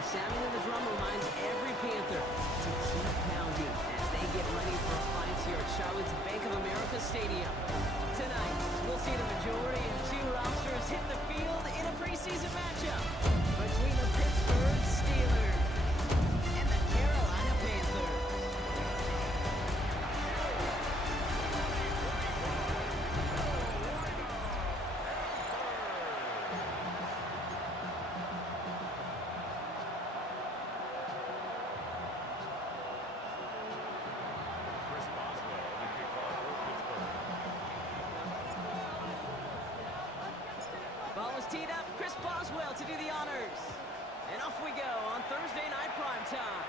the sounding of the drum reminds every Panther to keep pounding as they get ready for a fight here at Charlotte's Bank of America Stadium. Tonight, we'll see the majority of two rosters hit the field in a preseason matchup between the Pittsburgh Steelers and the Carolina Panthers. Ball is teed up. Chris Boswell to do the honors. And off we go on Thursday night prime time.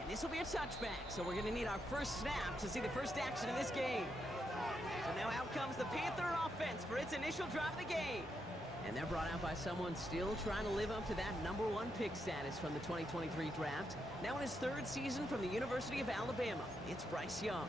And this will be a touchback, so we're going to need our first snap to see the first action in this game. So now out comes the Panther offense for its initial drive of the game. And they're brought out by someone still trying to live up to that #1 pick status from the 2023 draft. Now in his third season from the University of Alabama, it's Bryce Young.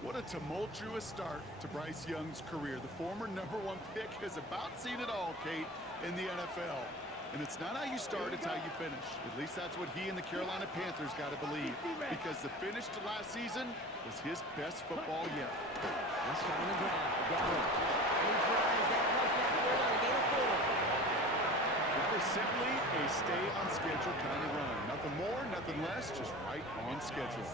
What a tumultuous start to Bryce Young's career. The former #1 pick has about seen it all, Kate, in the NFL. And it's not how you start, it's how you finish. At least that's what he and the Carolina Panthers got to believe. Because the finish to last season was his best football yet. Let's start on the ground. Gallup. And he drives that puck backward on a gain of 4. That is simply a stay-on-schedule kind of run. Nothing more, nothing less, just right on schedule.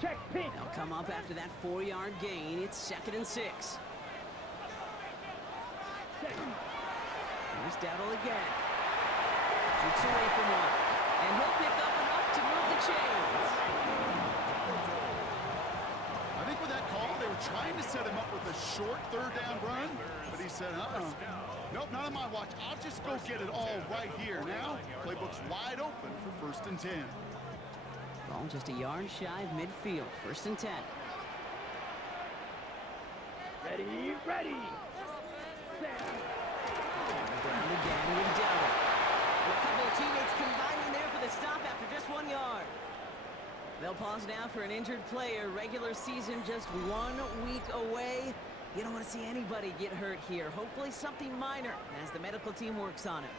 Check pink. They'll come up after that 4-yard gain. It's 2nd and 6. Here's Dowdle again. Shoots away from one. And he'll pick up enough to move the chains. I think with that call, they were trying to set him up with a short 3rd down run. But he said, nope, not on my watch. I'll just go get it all right here. Now, playbook's wide open for 1st and 10. Ball just a yard shy of midfield. 1st and 10. Ready. On the ground again with Dowdle. And a couple of teammates combining there for the stop after just 1 yard. They'll pause now for an injured player. Regular season just 1 week away. You don't want to see anybody get hurt here. Hopefully something minor as the medical team works on it.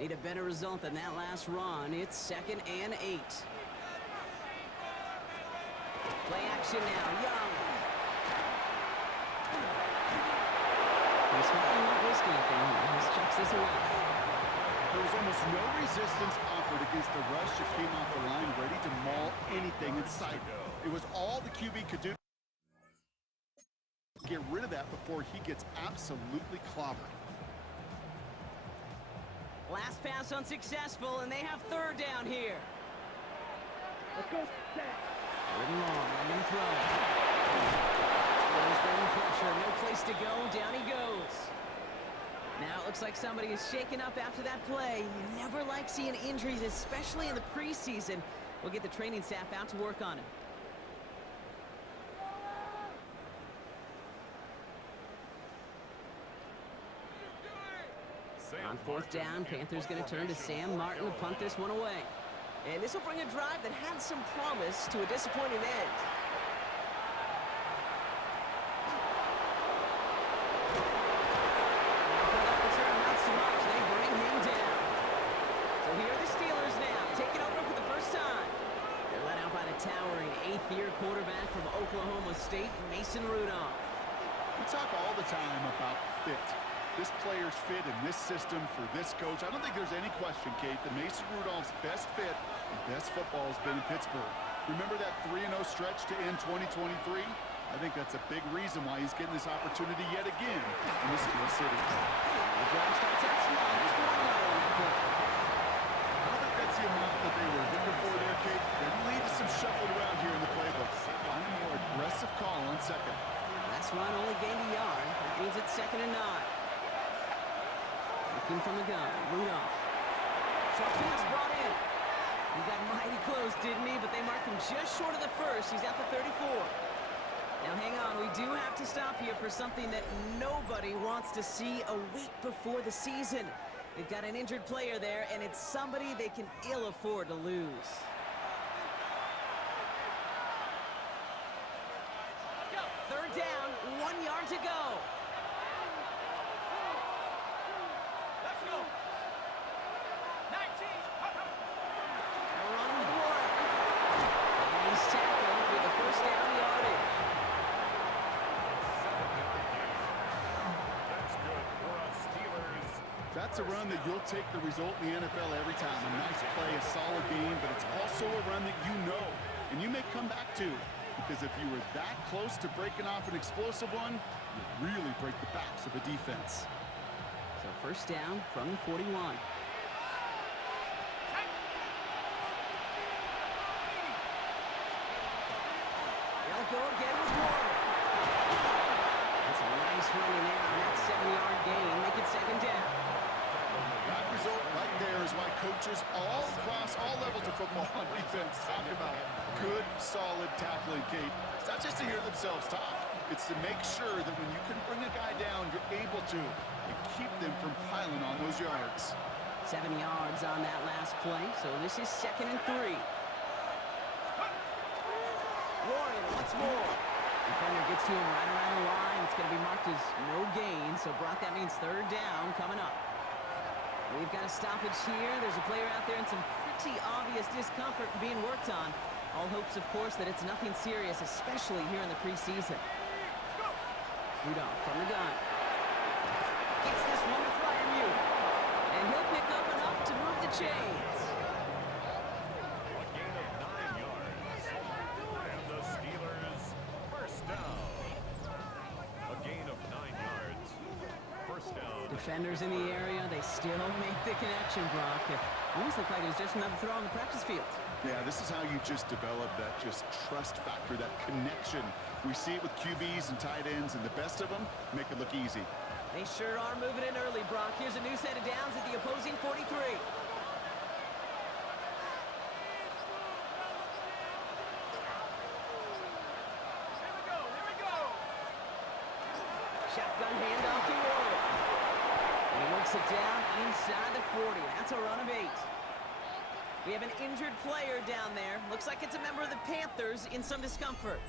Need a better result than that last run. It's 2nd and 8. Play action now. Young. He's certainly not risking anything here. He checks this away. There was almost no resistance offered against the rush that came off the line, ready to maul anything in sight. It was all the QB could do to get rid of that before he gets absolutely clobbered. Last pass unsuccessful, and they have 3rd down here. Let's go. 3rd and long, they're going to throw. Steelers bringing pressure, no place to go, down he goes. Now it looks like somebody is shaken up after that play. You never like seeing injuries, especially in the preseason. We'll get the training staff out to work on it. On 4th down, Panthers going to turn to Sam Martin to punt this one away. And this will bring a drive that had some promise to a disappointing end. Before that return amounts to much, they bring him down. So here are the Steelers now, taking over for the first time. They're led out by the towering 8th-year quarterback from Oklahoma State, Mason Rudolph. We talk all the time about fit. This player's fit in this system for this coach. I don't think there's any question, Kate, that Mason Rudolph's best fit and best football has been in Pittsburgh. Remember that 3-0 stretch to end 2023? I think that's a big reason why he's getting this opportunity yet again in the Steel City. The drive starts out small, just 1 yard on that play. I don't think that's the amount that they were looking for there, Kate. They lead to some shuffling around here in the playbook. Find a more aggressive call on 2nd. Last run only gained a yard. That means it's 2nd and 9. Looking from the gun, Rudolph. Short pass brought in. He got mighty close, didn't he? But they marked him just short of the 1st. He's at the 34. Now hang on, we do have to stop here for something that nobody wants to see a week before the season. They've got an injured player there, and it's somebody they can ill afford to lose. yard to go. Let's go. 19. A run with Warren. And he's tackled with the first down yardage. That's good for us Steelers. That's a run that you'll take the result in the NFL every time. A nice play, a solid game, but it's also a run that you know, and you may come back to. Because if you were that close to breaking off an explosive one, you really break the backs of a defense. So first down from the 41. They'll go again with Warren. That's a nice run in there on that 7-yard gain. Make it second down. That result right there is why coaches all across all levels of football on defense talk about good, solid tackling, Kate. It's not just to hear themselves talk. It's to make sure that when you can bring a guy down, you're able to and keep them from piling on those yards. 7 yards on that last play, so this is 2nd and 3. Warren once more. Defender gets to him right around the line. It's going to be marked as no gain, so Brock, that means 3rd down coming up. We've got a stoppage here. There's a player out there in some pretty obvious discomfort being worked on. All hopes, of course, that it's nothing serious, especially here in the preseason. Rudolph from the gun. Gets this one to Fryermuth. And he'll pick up enough to move the chains. A gain of 9 yards. And the Steelers first down. A gain of 9 yards. First down. Defenders in the area, they still make the connection, Brock. It almost looked like it was just another throw on the practice field. Yeah, this is how you just develop that just trust factor, that connection. We see it with QBs and tight ends, and the best of them make it look easy. They sure are moving in early, Brock. Here's a new set of downs at the opposing 43. Shotgun handoff to Warren. And he works it down inside the 40. That's a run of 8. We have an injured player down there. Looks like it's a member of the Panthers in some discomfort.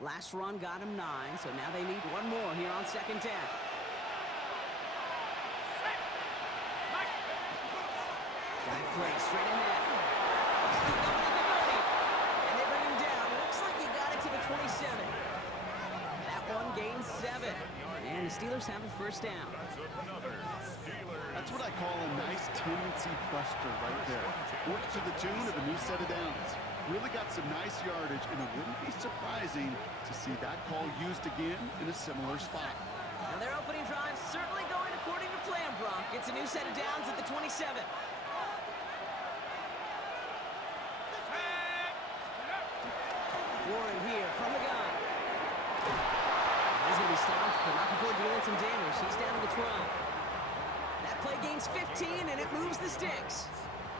Last run got him 9, so now they need one more here on 2nd down. Dive play straight ahead. Still going to the 30. And they bring him down. Looks like he got it to the 27. That one gains 7. And the Steelers have a first down. That's what I call a nice tendency buster right there. Works to the tune of a new set of downs. Really got some nice yardage, and it wouldn't be surprising to see that call used again in a similar spot. Now their opening drive certainly going according to plan, Brock. It's a new set of downs at the 27. Warren here from the gun. He's going to be stopped, but not before dealing some damage. He's down to the 12. That play gains 15, and it moves the sticks.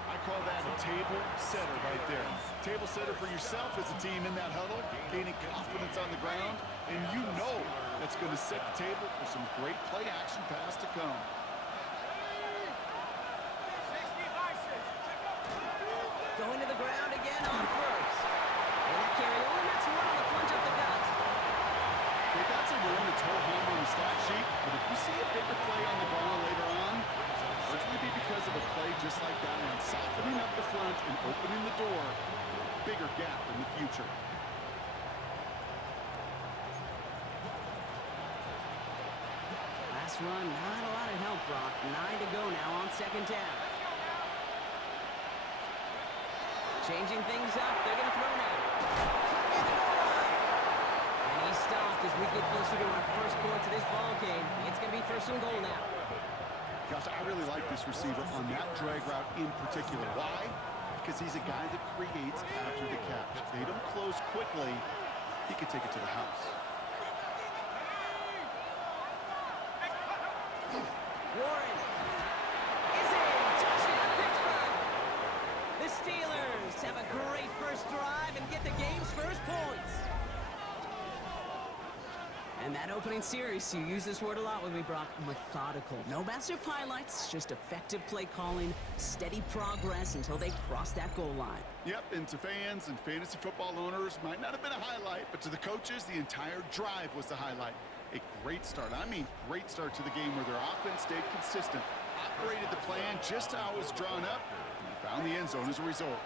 I call that a table setter right there. Table setter for yourself as a team in that huddle, gaining confidence on the ground, and you know that's going to set the table for some great play action pass to come. Going to the ground again on first. And that carry only gets one on the plunge up the gut. Okay, that's a room that's whole home on the stat sheet, but if you see a bigger play on the ball later on, it'll largely be because of a play just like that one, softening up the front and opening the door, bigger gap in the future. Last run, not a lot of help, Brock. 9 to go now on 2nd down. Changing things up, they're going to throw now. And he's stopped as we get closer to our first points of this ball game. It's going to be 1st and goal now. Gosh, I really like this receiver on that drag route in particular. Why? Because he's a guy that creates after the catch. They don't close quickly. He could take it to the house. Warren is in. Touchdown, Pittsburgh. The Steelers Bucks have a great first drive and get the game's first points. And that opening series, you use this word a lot with me, Brock, methodical. No massive highlights, just effective play calling, steady progress until they cross that goal line. Yep, and to fans and fantasy football owners, might not have been a highlight, but to the coaches, the entire drive was the highlight. A great start, I mean great start to the game where their offense stayed consistent, operated the plan just how it was drawn up, and found the end zone as a result.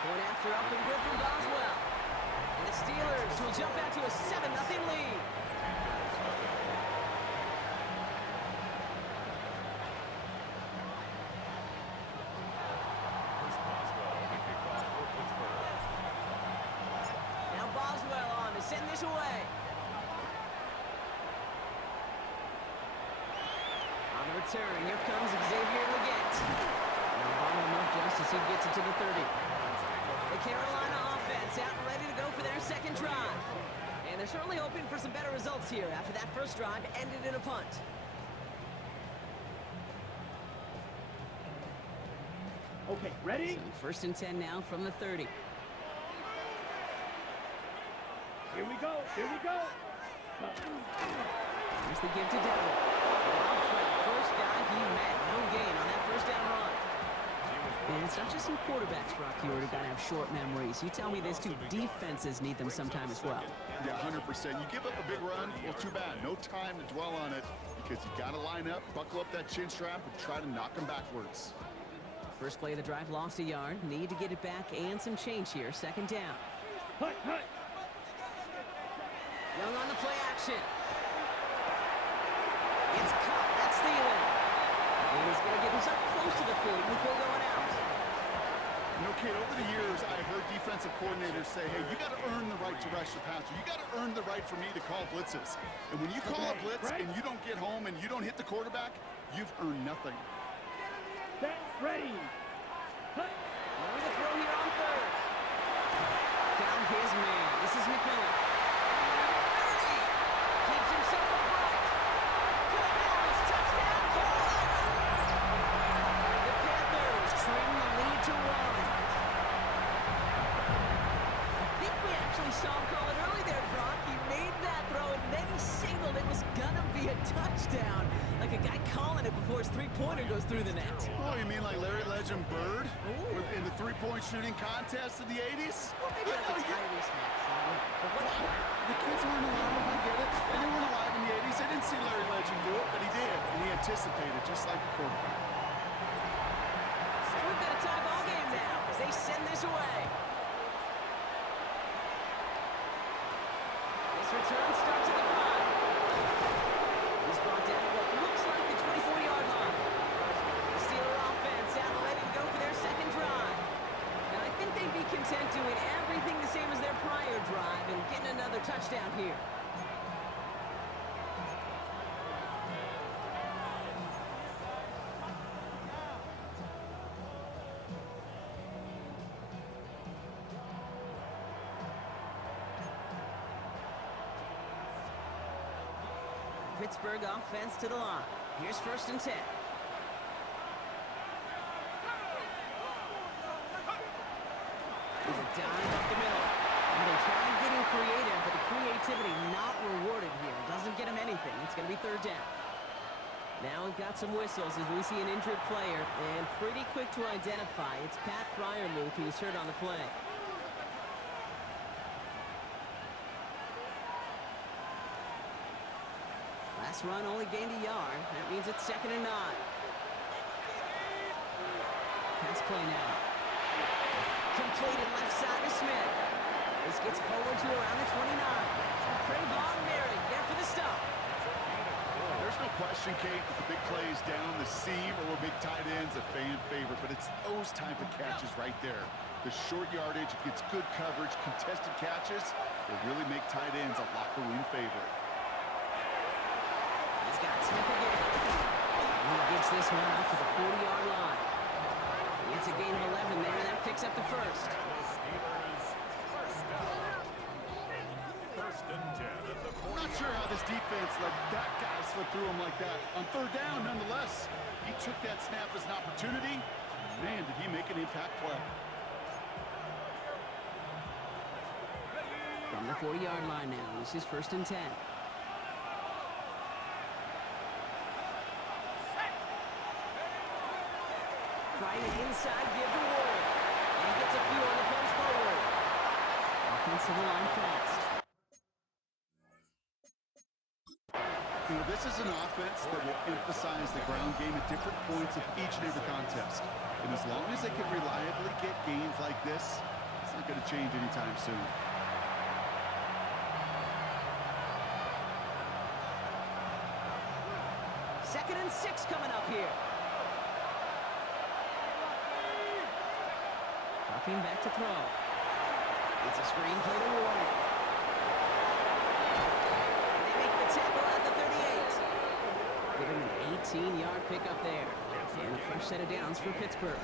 Point after up and good from Boswell. And the Steelers will jump out to a 7-0 lead. Now Boswell on to send this away. On the return, here comes Xavier Leggett. Now bottom him up just as he gets it to the 30. The Carolina offense out and ready to go for their second drive. And they're certainly hoping for some better results here after that first drive ended in a punt. Okay, ready? So first and 10 now from the 30. Here we go. Here we go. Here's the give to Devil. First guy he met. No gain on that first down run. And it's not just some quarterbacks, Brock, here who got to have short memories. You tell me this too, defenses need them sometime as well. Yeah, 100%. You give up a big run, well, too bad. No time to dwell on it because you got to line up, buckle up that chin strap, and try to knock them backwards. First play of the drive, lost a yard. Need to get it back and some change here. Second down. Hut, hut. Young on the play action. It's caught. That's Thielen. And he's going to get himself close to the 40 before going out. You know, Kate, over the years, I've heard defensive coordinators say, hey, you got to earn the right to rush the passer. You got to earn the right for me to call blitzes. And when you call a blitz and you don't get home and you don't hit the quarterback, you've earned nothing. Set, ready. Hut. Ready to throw here on third. Down his man. This is McMillan. 30. Keeps himself upright. To the house. Touchdown, Carolina. The Panthers trim the lead to 1. I think we actually saw him call it early there, Brock. He made that throw, and then he signaled it was gonna be a touchdown. Like a guy calling it before his three-pointer goes through the net. Oh, you mean like Larry Legend Bird Ooh. in the three-point shooting contest in the 80s? Well, maybe like a Tyrese Maxey. But whatever. The kids aren't alive, I get it. They weren't alive in the 80s. They didn't see Larry Legend do it, but he did. And he anticipated, just like the quarterback. So we've got a tie ball game now as they send this away. This return starts at the 5. He's brought down at what looks like the 24-yard line. The Steeler offense out and ready to go for their second drive. And I think they'd be content doing everything the same as their prior drive and getting another touchdown here. Pittsburgh offense to the line. Here's first and 10. There's a dive up the middle. And they try getting creative, but the creativity not rewarded here. Doesn't get him anything. It's going to be third down. Now we've got some whistles as we see an injured player, and pretty quick to identify. It's Pat Freiermuth who's hurt on the play. Last run only gained a yard. That means it's second and 9. Pass play now. Completed left side to Smith. This gets forward to around the 29. Trayvon Merrick there for the stop. There's no question, Kate, that the big plays down the seam or big tight ends a fan favorite, but it's those type of catches right there. The short yardage, it gets good coverage, contested catches, they really make tight ends a locker room favorite. He's got Smith again. And he gets this one out to the 40-yard line. He gets a gain of 11 there, and that picks up the first. I'm not sure how this defense let that guy slip through him like that. On third down, nonetheless, he took that snap as an opportunity. Man, did he make an impact play. From the 40-yard line now, this is 1st and 10. Trying to inside, give the word. And he gets a few on the punch forward. Offensive line fast. You know, this is an offense that will emphasize the ground game at different points of each and every contest. And as long as they can reliably get gains like this, it's not going to change anytime soon. Second and 6 coming up here. Dropping back to throw. It's a screen play to Warren. And they make the tackle at the 38. Give him an 18-yard pickup there. And a fresh set of downs for Pittsburgh.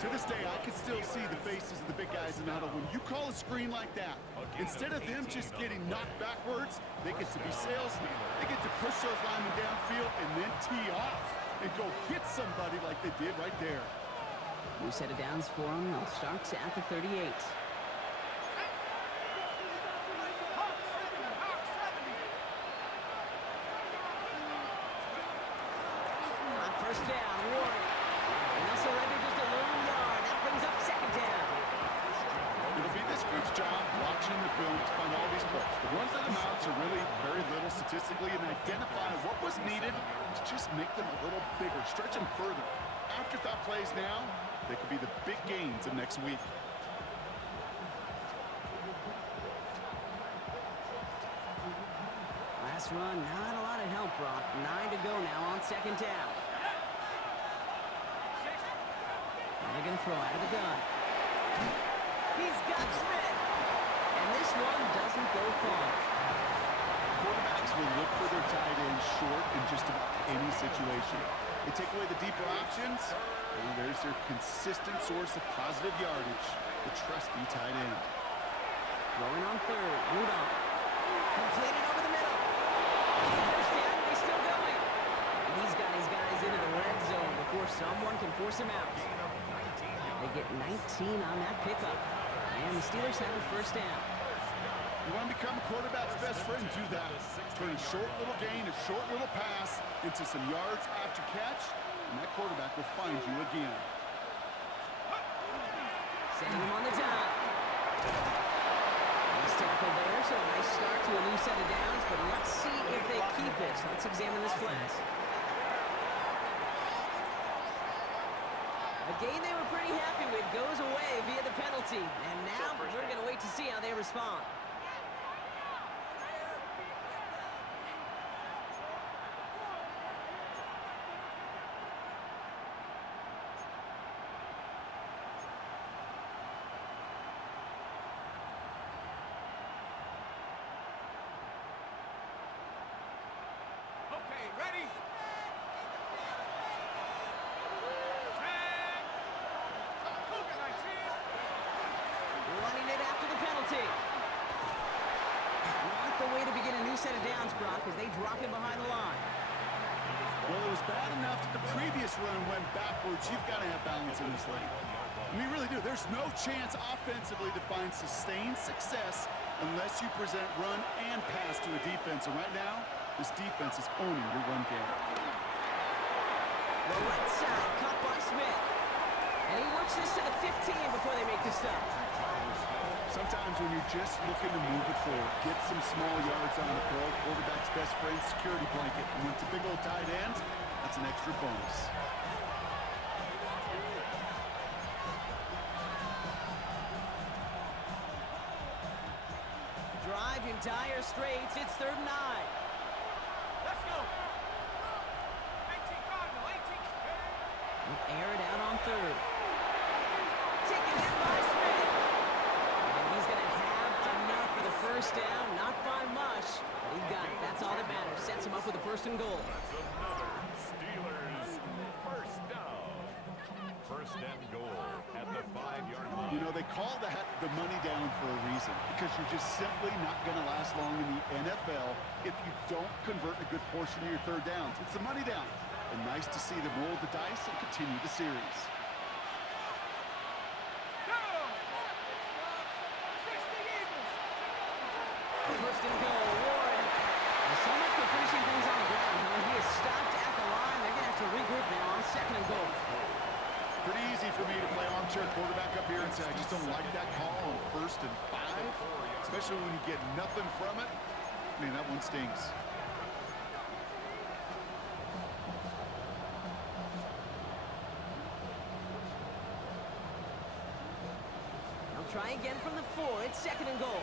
To this day, I can still see the faces of the big guys in the huddle. When you call a screen like that, instead of them just getting knocked backwards, they get to be salesmen. They get to push those linemen downfield and then tee off and go hit somebody like they did right there. New set of downs for him. They'll start at the 38. On first down, Warren. And they'll surrender just a lone yard. That brings up 2nd down. It'll be this group's job watching the film to find all these plays. The ones that amount to really very little statistically and identify what was needed to just make them a little bigger, stretch them further. Afterthought plays now, they could be the big gains of next week. Last run, not a lot of help, Brock. 9 to go now on 2nd down. And they're going to throw out of the gun. He's got Smith. And this one doesn't go far. Quarterbacks will look for their tight end short in just about any situation. They take away the deeper options, and there's their consistent source of positive yardage, the trusty tight end. Throwing on 3rd, Rudolph. Completed over the middle. First down, and he's still going. And he's got his guys into the red zone before someone can force him out. They get 19 on that pickup. And the Steelers have a 1st down. You want to become a quarterback's best friend? Do that. Turn a short little gain, a short little pass into some yards after catch, and that quarterback will find you again. Sending him on the dive. Nice tackle there, so a nice start to a new set of downs, but let's see if they keep it. Let's examine this flag. A game they were pretty happy with goes away via the penalty, and now we're going to wait to see how they respond. Okay, ready? Running it after the penalty. Not the way to begin a new set of downs, Brock, as they drop him behind the line. Well, it was bad enough that the previous run went backwards. You've got to have balance in this league. We really do. There's no chance offensively to find sustained success unless you present run and pass to a defense. And right now, this defense is owning your run game. The right side, caught by Smith. And he works this to the 15 before they make the stop. Sometimes when you're just looking to move it forward, get some small yards on the throw, quarterback's best friend, security blanket. And when it's a big old tight end, that's an extra bonus. Drive in dire straits. It's 3rd and 9. Let's go. 18, Cardinal, 18. They'll air it out on 3rd. Taken in by Smith. And he's going to have enough for the 1st down. Not by much, but he got it. That's all that matters. Sets him up with a 1st and goal. That's another Steelers 1st down. 1st and goal at the 5-yard line. You know, they call that the money down for a reason, because you're just simply not going to last long in the NFL if you don't convert a good portion of your 3rd downs. It's the money down. and nice to see them roll the dice and continue the series. First and goal, Warren. So much for finishing things on the ground. He is stopped at the line. They're going to have to regroup now on second and goal. Pretty easy for me to play armchair quarterback up here and say I just don't like that call on 1st and 5, especially when you get nothing from it. Man, that one stings. They'll try again from the 4. It's second and goal.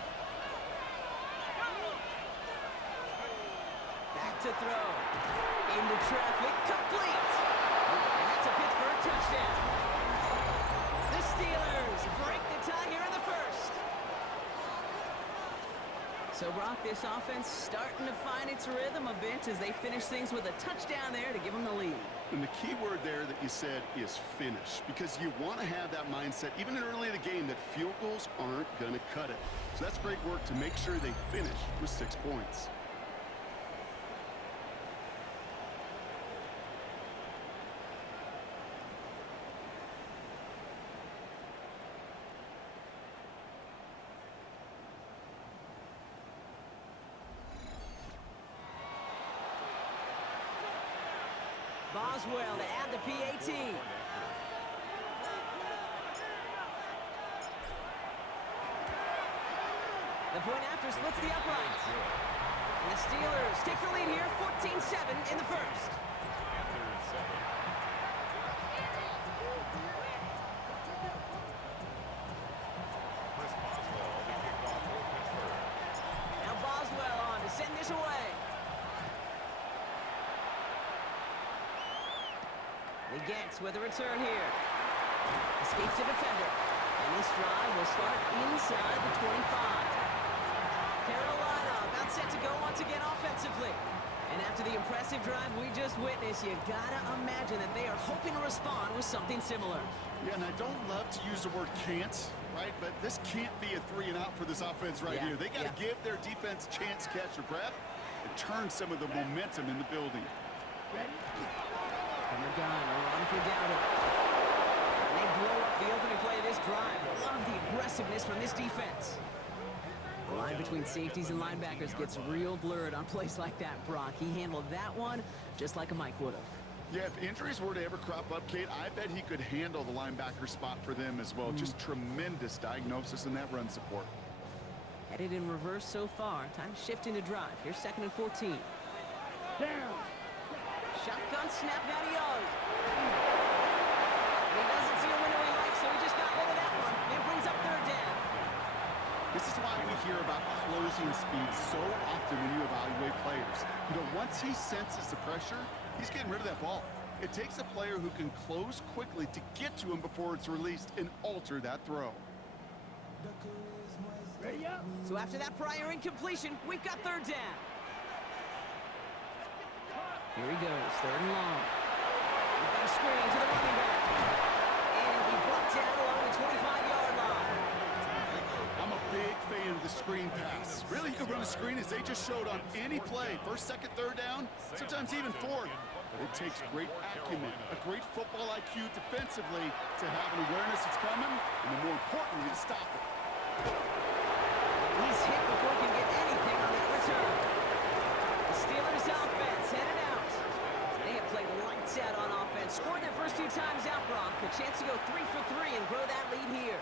Back to throw. Into traffic. Complete. And that's a Pittsburgh touchdown. The Steelers break the tie here in the first. So, Brock, this offense starting to find its rhythm a bit as they finish things with a touchdown there to give them the lead. And the key word there that you said is finish, because you want to have that mindset, even early in the game, that field goals aren't going to cut it. So that's great work to make sure they finish with 6 points. Boswell to add the PAT. The point after splits the uprights. And the Steelers take the lead here, 14-7 in the first. Panthers 7. Chris Boswell, the kickoff for Pittsburgh. Now Boswell on to send this away. He gets with a return here. Escapes the defender. And this drive will start inside the 25. Carolina about set to go once again offensively. And after the impressive drive we just witnessed, you gotta imagine that they are hoping to respond with something similar. Yeah, and I don't love to use the word can't, right? But this can't be a 3 and out for this offense right here. They got to give their defense a chance to catch their breath and turn some of the momentum in the building. From the gun, a run for Dowdle. And they blow up the opening play of this drive. Love the aggressiveness from this defense. The line between safeties and linebackers gets real blurred on plays like that, Brock. He handled that one just like a Mike would have. Yeah, if injuries were to ever crop up, Kate, I bet he could handle the linebacker spot for them as well. Just tremendous diagnosis in that run support. Headed in reverse so far. Time to shift into drive. Here's 2nd and 14. Down. Shotgun snap now to Young. He doesn't see a window he likes, so he just got rid of that one. It brings up 3rd down. This is why we hear about closing speed so often when you evaluate players. You know, once he senses the pressure, he's getting rid of that ball. It takes a player who can close quickly to get to him before it's released and alter that throw. Ready up. So after that prior incompletion, we've got 3rd down. Here he goes, 3rd and long. We've got a screen to the running back. And he'll be brought down along the 25-yard line. I'm a big fan of the screen pass. Really, you can run a screen as they just showed on any play. 1st, 2nd, 3rd down, sometimes even 4th. But it takes great acumen, a great football IQ defensively to have an awareness it's coming, and then more importantly, to stop it. He's hit before he can get anything on that return. The Steelers offense headed out. They have played lights out on offense. Scored their first 2 times out, Brock. A chance to go 3 for 3 and grow that lead here.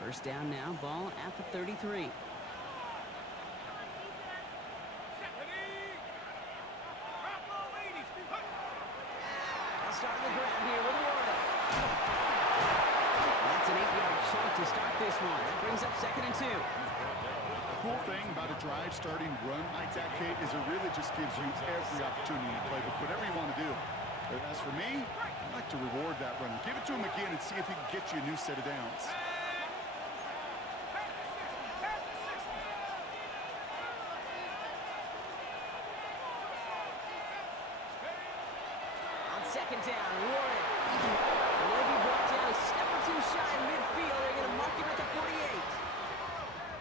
First down now, ball at the 33. They'll start on the ground here with Warren. That's an 8-yard chunk to start this one. That brings up 2nd and 2. The cool thing about a drive starting run like that, Kate, is it really just gives you every opportunity to play with whatever you want to do. But as for me, I like to reward that run. Give it to him again and see if he can get you a new set of downs. On 2nd down, Warren. And he'll be brought down a step or 2 shy of midfield. They're going to mark him at the 48.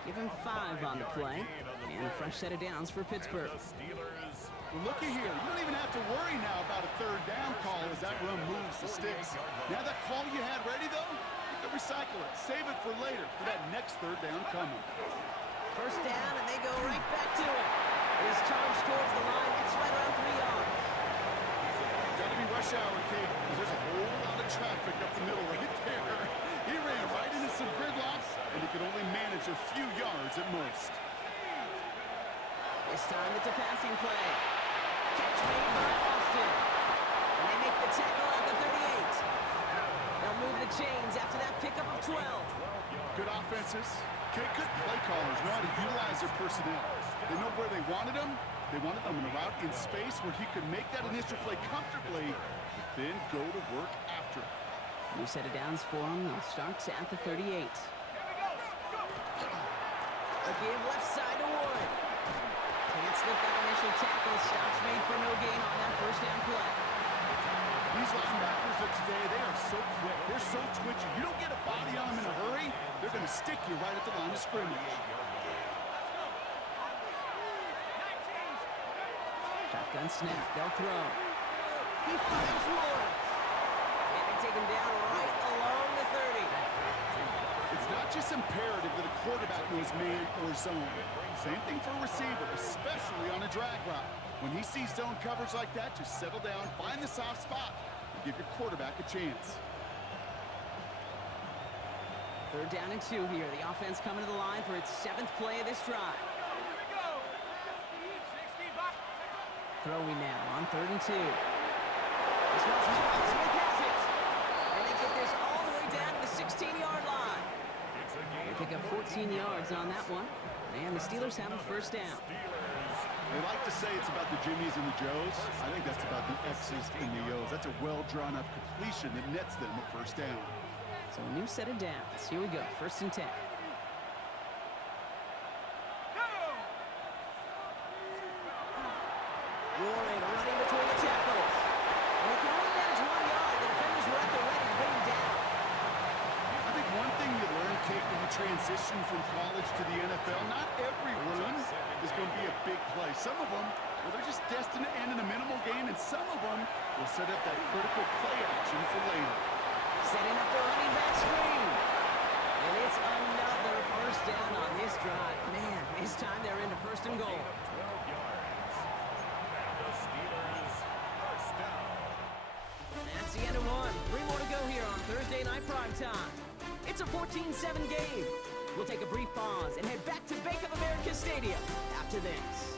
Give him 5 on the play. And a fresh set of downs for Pittsburgh. The Steelers. Well, looky here. You don't even have to worry now about a third down call as that run moves the sticks. Now that call you had ready, though, you can recycle it. Save it for later for that next third down coming. First down, and they go right back to it. His charge towards the line. It's right around 3 yards. Got to be rush hour, Kate, because there's a whole lot of traffic up the middle right there. He ran right into some gridlock, and he could only manage a few yards at most. This time it's a passing play. Catch made by Austin. And they make the tackle at the 38. They'll move the chains after that pickup of 12. Good offenses. Kate, good play callers know how to utilize their personnel. They know where they wanted him. They wanted him in a route in space where he could make that initial play comfortably, but then go to work after it. New set of downs for him. They'll start at the 38. A give left side to Warren. Can't slip that initial tackle. Stops made for no gain on that first down play. These linebackers of today, they are so quick. They're so twitchy. You don't get a body on them in a hurry, they're going to stick you right at the line of scrimmage. Shotgun snap. They'll throw. He finds Warren. And they take him down right along the 30. It's not just imperative that a quarterback knows man or zone. Same thing for a receiver, especially on a drag route. When he sees zone coverage like that, just settle down, find the soft spot, and give your quarterback a chance. Third down and 2 here. The offense coming to the line for its 7th play of this drive. Throwing now on 3rd and 2. This one's caught. Smith has it. And they get this all the way down to the 16-yard line. They pick up 14 yards on that one. And the Steelers have a first down. They like to say it's about the Jimmies and the Joes. I think that's about the X's and the O's. That's a well-drawn-up completion that nets them a first down. So a new set of downs. Here we go. 1st and 10. Warren running between the tackles. And he can only manage 1 yard. The defenders were at the ready to bring him down. I think one thing you learn, Kate, when you transition from college to the NFL, not every run is going to be a big play. Some of them, well, they're just destined to end in a minimal gain, and some of them will set up that critical play action for later. Setting up the running back screen. And it's another first down on this drive. Man, this time they're into 1st and goal. 12 yards. And the Steelers first down. That's the end of 1. 3 more to go here on Thursday Night Primetime. It's a 14-7 game. We'll take a brief pause and head back to Bank of America Stadium after this.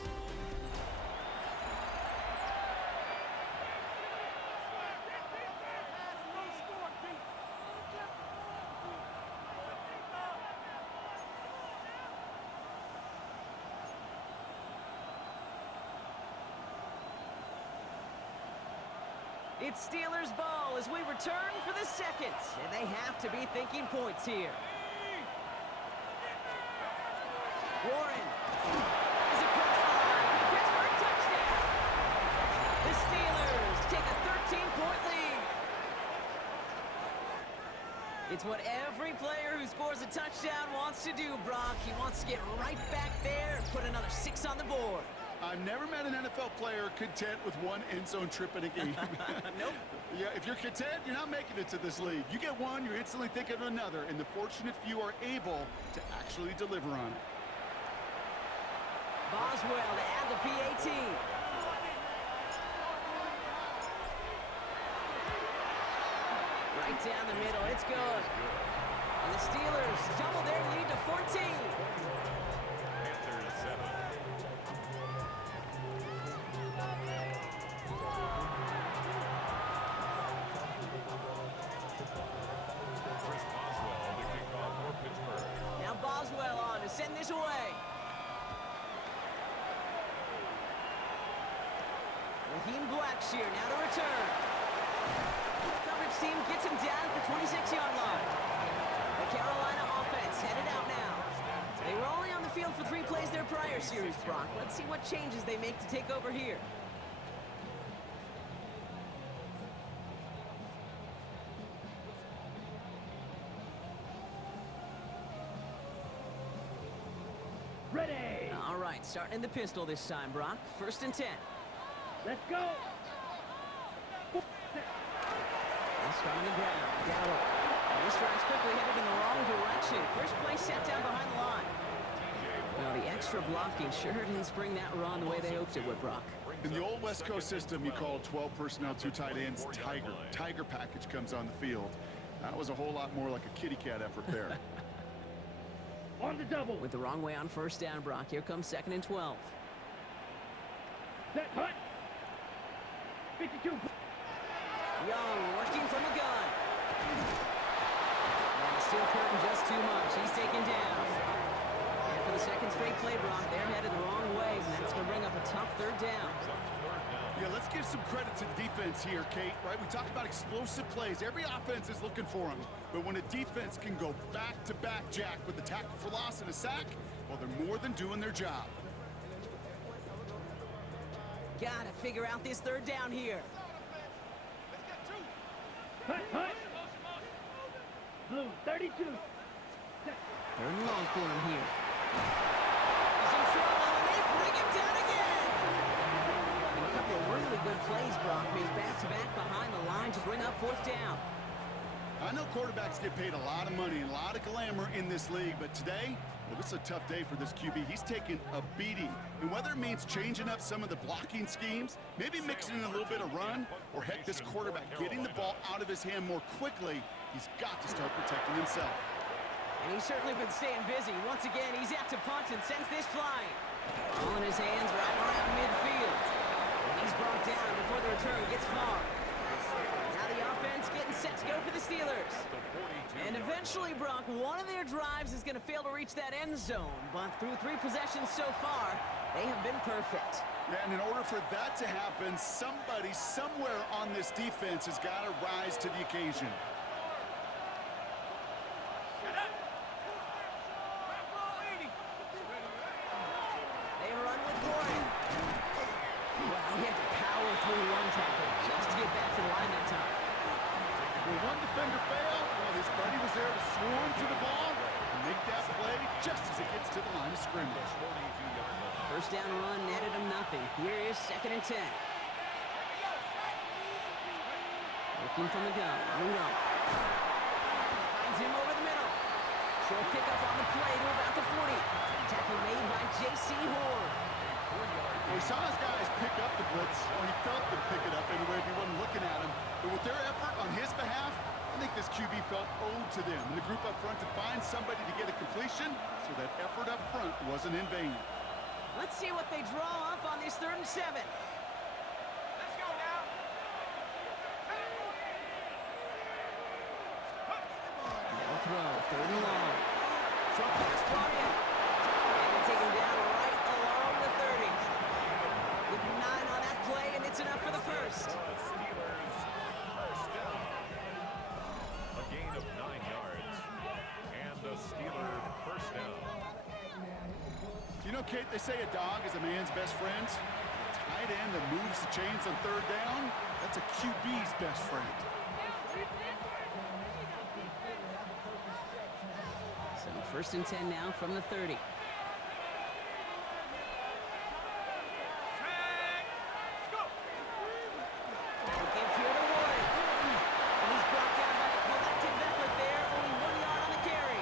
It's Steelers ball as we return for the 2nd, and they have to be thinking points here. Warren is across the line for the Pittsburgh touchdown. The Steelers take a 13-point lead. It's what every player who scores a touchdown wants to do, Brock. He wants to get right back there and put another 6 on the board. I've never met an NFL player content with one end zone trip in a game. Nope. Yeah, if you're content, you're not making it to this league. You get one, you're instantly thinking of another, and the fortunate few are able to actually deliver on it. Boswell to add the PAT. Right down the middle, it's good. And the Steelers double their lead to 14. Panthers 7. Chris Boswell, the kickoff for Pittsburgh. Now Boswell on to send this away. Raheem Blackshear now to return. Coverage team gets him down at the 26-yard line. The Carolina offense headed out now. They were only on the field for 3 plays their prior series, Brock. Let's see what changes they make to take over here. right, starting in the pistol this time, Brock. 1st and 10. Let's go. They'll start on the ground. Gallup. This drive's quickly headed in the wrong direction. First play set down behind the line. Well, the extra blocking sure didn't spring that run the way they hoped it would, Brock. In the old West Coast system, you call 12 personnel, 2 tight ends, Tiger. Tiger package comes on the field. That was a whole lot more like a kitty cat effort there. On the double. With the wrong way on 1st down, Brock. Here comes 2nd and 12. Set hut. 52. Young working from the gun. And the steel curtain just too much. He's taken down. And for the 2nd straight play, Brock, they're headed the wrong way, and that's going to bring up a tough 3rd down. Yeah, let's give some credit to the defense here, Kate, right? We talk about explosive plays. Every offense is looking for them. But when a defense can go back-to-back, Jack, with a tackle for loss and a sack, well, they're more than doing their job. Gotta figure out this 3rd down here. Hut, hut. Blue, 32. 3rd and long for him here. He's in trouble, and they bring him down again. And a couple of really good plays, Brock, made back-to-back behind the line to bring up 4th down. I know quarterbacks get paid a lot of money and a lot of glamour in this league, but today, well, this is a tough day for this QB. He's taking a beating. And whether it means changing up some of the blocking schemes, maybe mixing in a little bit of run, or heck, this quarterback getting the ball out of his hand more quickly, he's got to start protecting himself. And he's certainly been staying busy. Once again, he's out to punt and sends this flying. Ball in his hands right around midfield. And he's brought down before the return gets far. Now the offense getting set to go for the Steelers. And eventually, Brock, one of their drives is going to fail to reach that end zone. But through 3 possessions so far, they have been perfect. Yeah, and in order for that to happen, somebody somewhere on this defense has got to rise to the occasion. They run with Gordon. Wow, he had to power through 1 tackle just to get back to the line that time. Well, 1 defender failed. Well, his buddy was there to swarm to the ball and make that play just as it gets to the line of scrimmage. 1st down run netted him nothing. Here is 2nd and 10. Looking from the gun. Rudolph. Finds him over the middle. Short pickup on the play to about the 40. Tackle made by J.C. Horn. Well, he saw his guys pick up the blitz, or he felt them pick it up anyway if he wasn't looking at him. But with their effort on his behalf, I think this QB felt owed to them and the group up front to find somebody to get a completion, so that effort up front wasn't in vain. Let's see what they draw up on this 3rd and 7. Let's go now. Now throw, 3rd and long. Short pass brought in. And they take him down right along the 30. With 9 on that play, and it's enough for the 1st. Steelers, 1st down. A gain of 9 yards. And the Steeler 1st down. You know, Kate, they say a dog is a man's best friend. A tight end that moves the chains on 3rd down, that's a QB's best friend. So 1st and 10 now from the 30. Set. Go. They give here to Warren. And he's brought down by a collective effort there. Only 1 yard on the carry.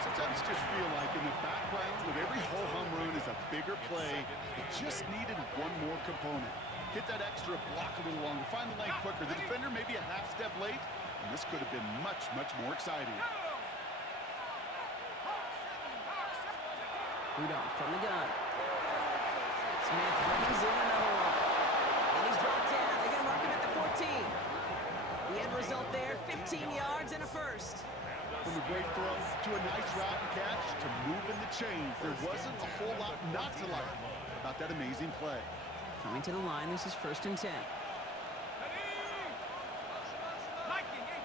Sometimes you just feel like in the background of every whole home run is a bigger play. It just needed one more component. Hit that extra block a little longer, find the lane quicker. The defender maybe a half step late, and this could have been much, much more exciting. Rudolph from the gun. Smith brings in another one. And he's brought down. They're going to mark him at the 14. The end result there, 15 yards and a 1st. From a great throw to a nice route and catch to moving the chains. There wasn't a whole lot not to like about that amazing play. Coming to the line, this is 1st and 10. Liking 18.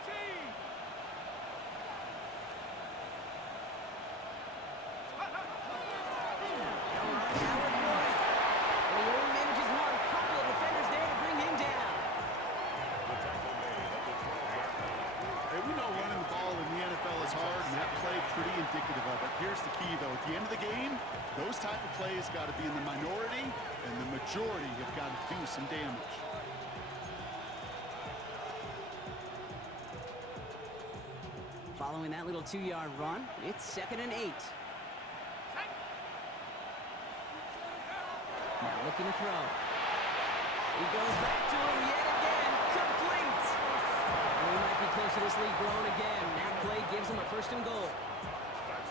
Hey, we know running the ball in the NFL is hard, and that play pretty indicative of it. Here's the key, though. At the end of the game, those type of plays got to be in the minority, and the majority have got to do some damage. Following that little 2-yard run, it's 2nd and 8. Now looking to throw. He goes back to him yet again. Complete. And we might be close to this lead growing again. That play gives him a 1st and goal.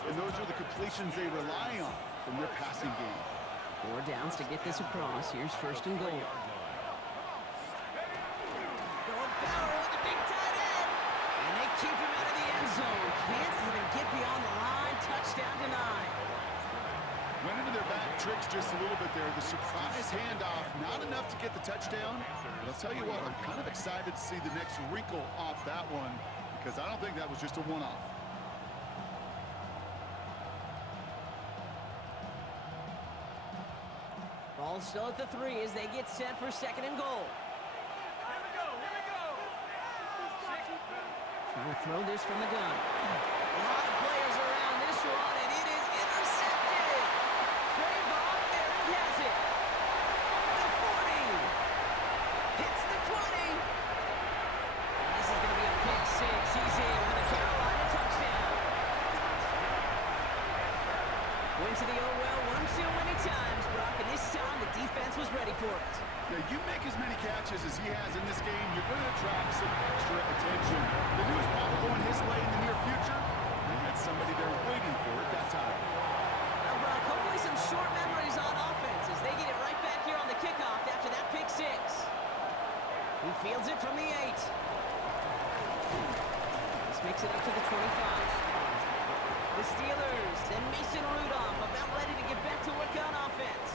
And those are the completions they rely on from their passing game. 4 downs to get this across. Here's 1st and goal. Going power with the big tight end. And they keep him out of the end zone. Can't even get beyond the line. Touchdown denied. Went into their back tricks just a little bit there. The surprise handoff, not enough to get the touchdown. But I'll tell you what, I'm kind of excited to see the next wrinkle off that one because I don't think that was just a one-off. Ball still at the 3 as they get set for 2nd and goal. Here we go. Trying to throw this from the gun. A lot of players around this one, and it is intercepted. Trayvon, there he has it. The 40. Hits the 20. And this is going to be a pick 6. He's in for the Carolina touchdown. Went to the well one too many times, Brock, and this time the defense was ready for it. Now, you make as many catches as he has in this game, you're going to attract some extra attention. The news probably going his way in the near future. They had somebody there waiting for it that time. Now, Brock, hopefully some short memories on offense as they get it right back here on the kickoff after that pick 6. He fields it from the 8. This makes it up to the 25. The Steelers and Mason Rudolph about ready to get back to work on offense.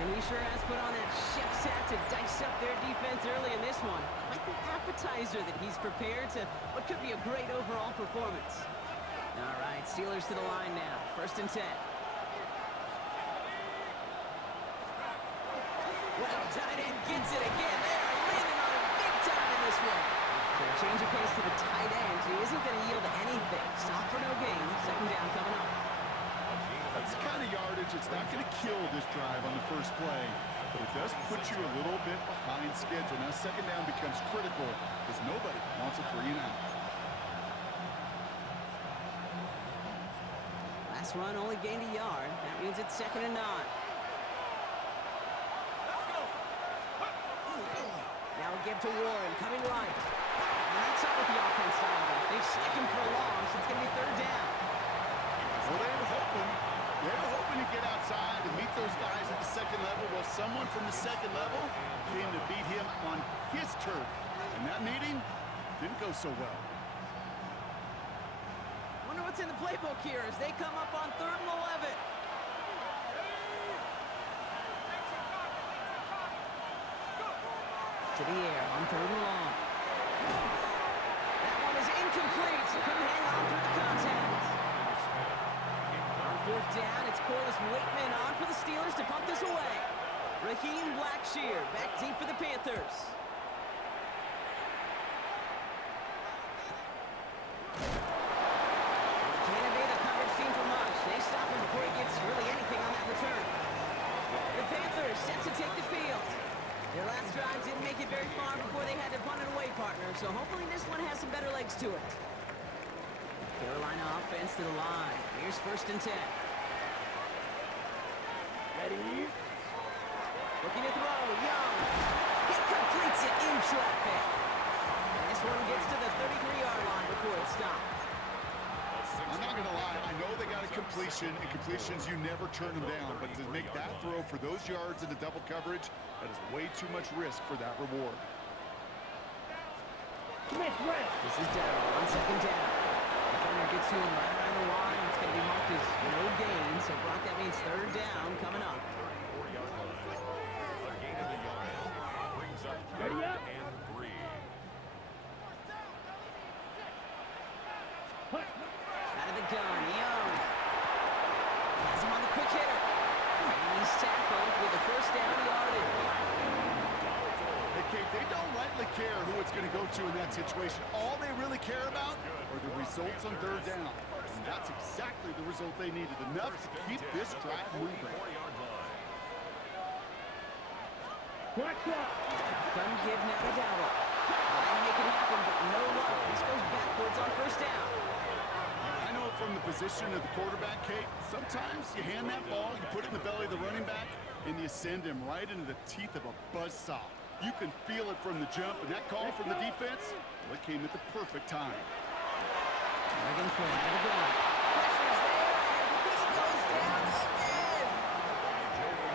And he sure has put on that chef's hat to dice up their defense early in this one. Quite the appetizer that he's prepared to what could be a great overall performance. All right, Steelers to the line now. 1st and 10. Well, tight end gets it again. They're landing on it big time in this one. So a change of pace to the tight end. He isn't going to yield anything. Stop for no gain. 2nd down coming up. That's the kind of yardage. It's not going to kill this drive on the first play, but it does put you a little bit behind schedule. Now 2nd down becomes critical because nobody wants a 3 and out. Last run only gained a yard. That means it's 2nd and 9. Now we give to Warren, coming right. And that's up with the offense style. They stick him for a loss. It's going to be 3rd down. Well, they were hoping to get outside and meet those guys at the 2nd level. Well, someone from the 2nd level came to beat him on his turf. And that meeting didn't go so well. Wonder what's in the playbook here as they come up on 3rd and 11. To the air on 3rd and long. That one is incomplete. Couldn't hang on through the contact. On 4th down, it's Corliss Wakeman on for the Steelers to punt this away. Raheem Blackshear back deep for the Panthers. Can't evade the coverage team for much. They stop him before he gets really anything on that return. The Panthers set to take the field. Their last drive didn't make it very far before they had to punt it away, partner, so hopefully this one has some better legs to it. Carolina offense to the line. Here's 1st and 10. Ready? Looking to throw, Young. He completes it in traffic. And this one gets to the 33-yard line before it stopped. I'm not going to lie. I know they got a completion, and completions, you never turn them down. But to make that throw for those yards into double coverage, that is way too much risk for that reward. Smith, right. This is Darrell on 2nd down. Defender gets to him right around the line. It's going to be marked as no gain. So, Brock, that means 3rd down coming up. 34-yard line. A gain of a yard. Brings up Ready 3rd up. and 3. Out of the gun, Young. Has him on the quick hitter. And he's tackled with a 1st down yardage. Hey, Kate, they don't rightly care who it's going to go to in that situation. All they really care about are the results on 3rd down. And That's exactly the result they needed. Enough to keep this drive moving. 4-yard line. Clock, clock. Gun give now to Dowell. Trying to make it happen, but no luck. This goes backwards on first down. I know from the position of the quarterback, Kate, sometimes you hand that ball, you put it in the belly of the running back, and you send him right into the teeth of a buzzsaw. You can feel it from the jump, and that call from the defense, well, it came at the perfect time. Oregon for out of the gun. Pressure's there, and he goes down again.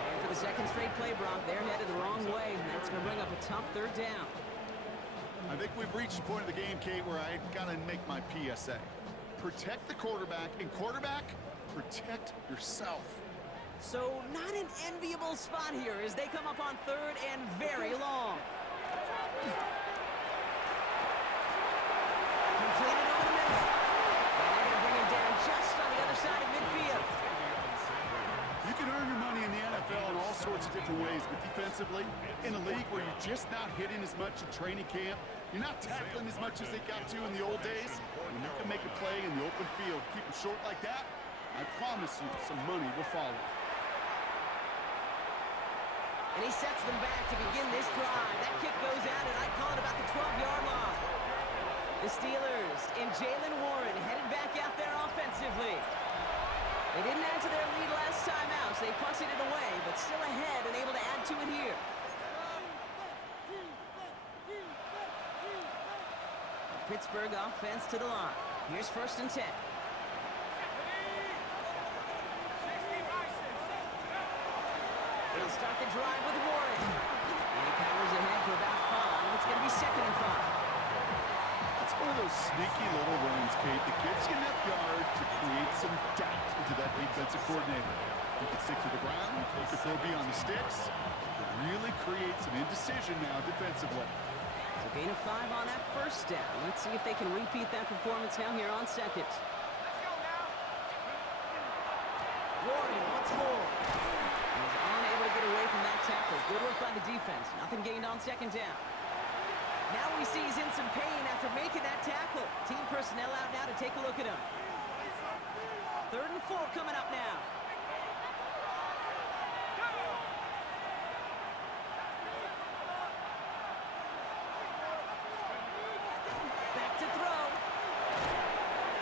And for the second straight play, Brock, they're headed the wrong way, and that's going to bring up a tough third down. I think we've reached the point of the game, Kate, where I got to make my PSA. Protect the quarterback, and quarterback, protect yourself. So not an enviable spot here as they come up on third and very long. Completed over the middle. And they're going to bring him down just on the other side of midfield. You can earn your money in the NFL in all sorts of different ways, but defensively, in a league where you're just not hitting as much in training camp, you're not tackling as much as they got to in the old days, when you can make a play in the open field, keep them short like that, I promise you some money will follow. And he sets them back to begin this drive. That kick goes out, and I'd call it about the 12-yard line. The Steelers and Jalen Warren headed back out there offensively. They didn't add to their lead last time out, so they punted it away, but still ahead and able to add to it here. The Pittsburgh offense to the line. Here's 1st and 10. They'll start the drive with Warren. And he powers ahead for about 5. It's going to be 2nd and 5. It's one of those sneaky little runs, Kate, that gets you enough yards to create some doubt into that defensive coordinator. You can stick to the ground, you can throw beyond the sticks. It really creates some indecision now defensively. So gain of 5 on that first down. Let's see if they can repeat that performance now here on 2nd. Warren once more. He's unable to get away from that tackle. Good work by the defense. Nothing gained on 2nd down. Now we see he's in some pain after making that tackle. Team personnel out now to take a look at him. 3rd and 4 coming up now. Back to throw.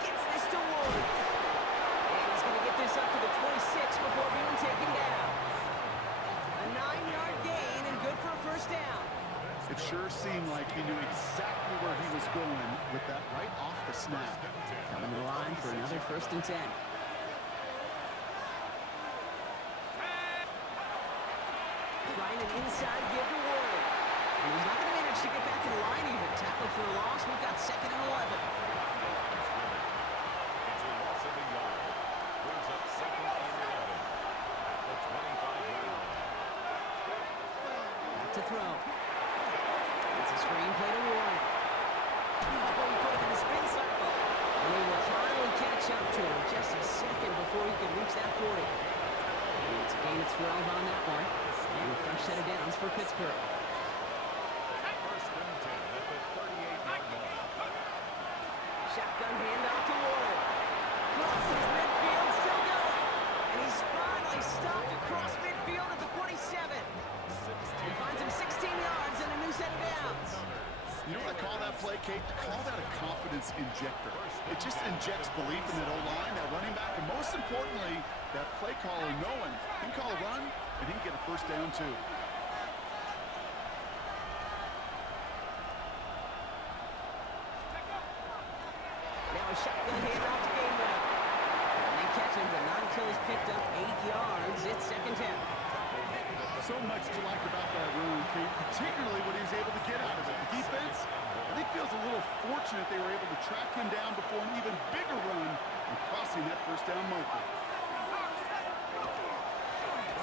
Gets this to Ward. And he's going to get this up to the 26 before being taken down. A 9-yard gain and good for a first down. It sure seemed like he knew exactly where he was going with that right off the snap. Coming to the line for another 1st and 10. Trying an inside give to Warren. And he's not going to manage to get back to the line even. Tackle for a loss. We've got 2nd and 11. It's a loss of a yard. Brings up 2nd and 11. The 25-yard line. Back to throw. It's a screen play to Warren. Oh, he put him in the spin cycle. And they will finally catch up to him just a second before he could reach that 40. And it's a gain of 12 on that one. And a fresh set of downs for Pittsburgh. 1st and 10 at the 38-yard line. Shotgun handoff to Warren. Crosses midfield, still going. And he's finally stopped across midfield at the 47. He finds him 16 yards and a new set of downs. You know what I call that play, Kate? I call that a confidence injector. It just injects belief in that O-line, that running back, and most importantly, that play caller knowing he can call a run and he can get a first down too. Now a shotgun handoff to Gainwell. And they catch him, but not until he's picked up 8 yards. It's 2nd down. So much to like about that run, Kate, particularly what he was able to get out of it. The defense, I think, feels a little fortunate they were able to track him down before an even bigger run and crossing that first down marker.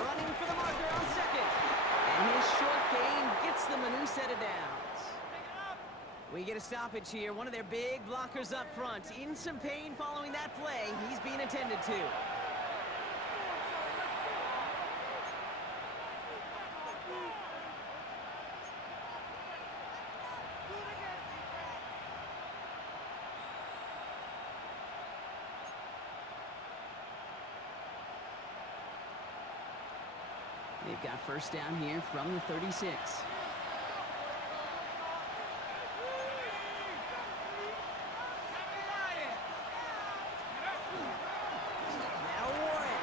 Running for the marker on 2nd. And his short gain gets them a new set of downs. We get a stoppage here. One of their big blockers up front. In some pain following that play. He's being attended to. They've got first down here from the 36. Now Warren.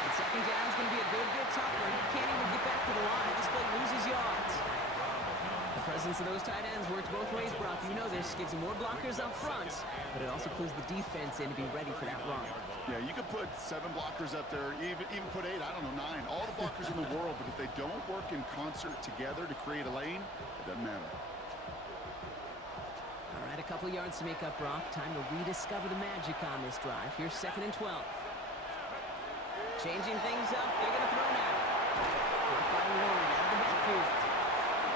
And second down is going to be a good bit tougher. He can't even get back to the line. This play loses yards. The presence of those tight ends works both ways, Brock. You know this. Gives them more blockers up front, but it also clues the defense in to be ready for that run. Yeah, you could put 7 blockers up there, even put 8, I don't know, 9. All the blockers in the world, but if they don't work in concert together to create a lane, it doesn't matter. All right, a couple of yards to make up, Brock. Time to rediscover the magic on this drive. Here's 2nd and 12. Changing things up. They're going to throw now. Blocked by Warren out of the backfield.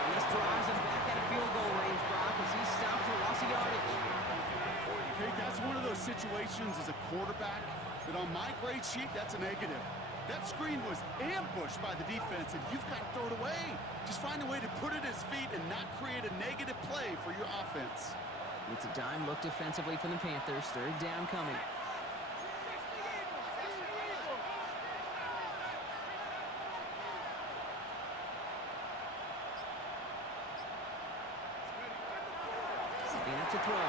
And this drives him back out of field goal range, Brock, as he's stopped for loss of yardage. Okay, that's one of those situations as a quarterback that on my grade sheet, that's a negative. That screen was ambushed by the defense, and you've got to throw it away. Just find a way to put it at his feet and not create a negative play for your offense. It's a dime look defensively from the Panthers. 3rd down coming. Setting up to throw.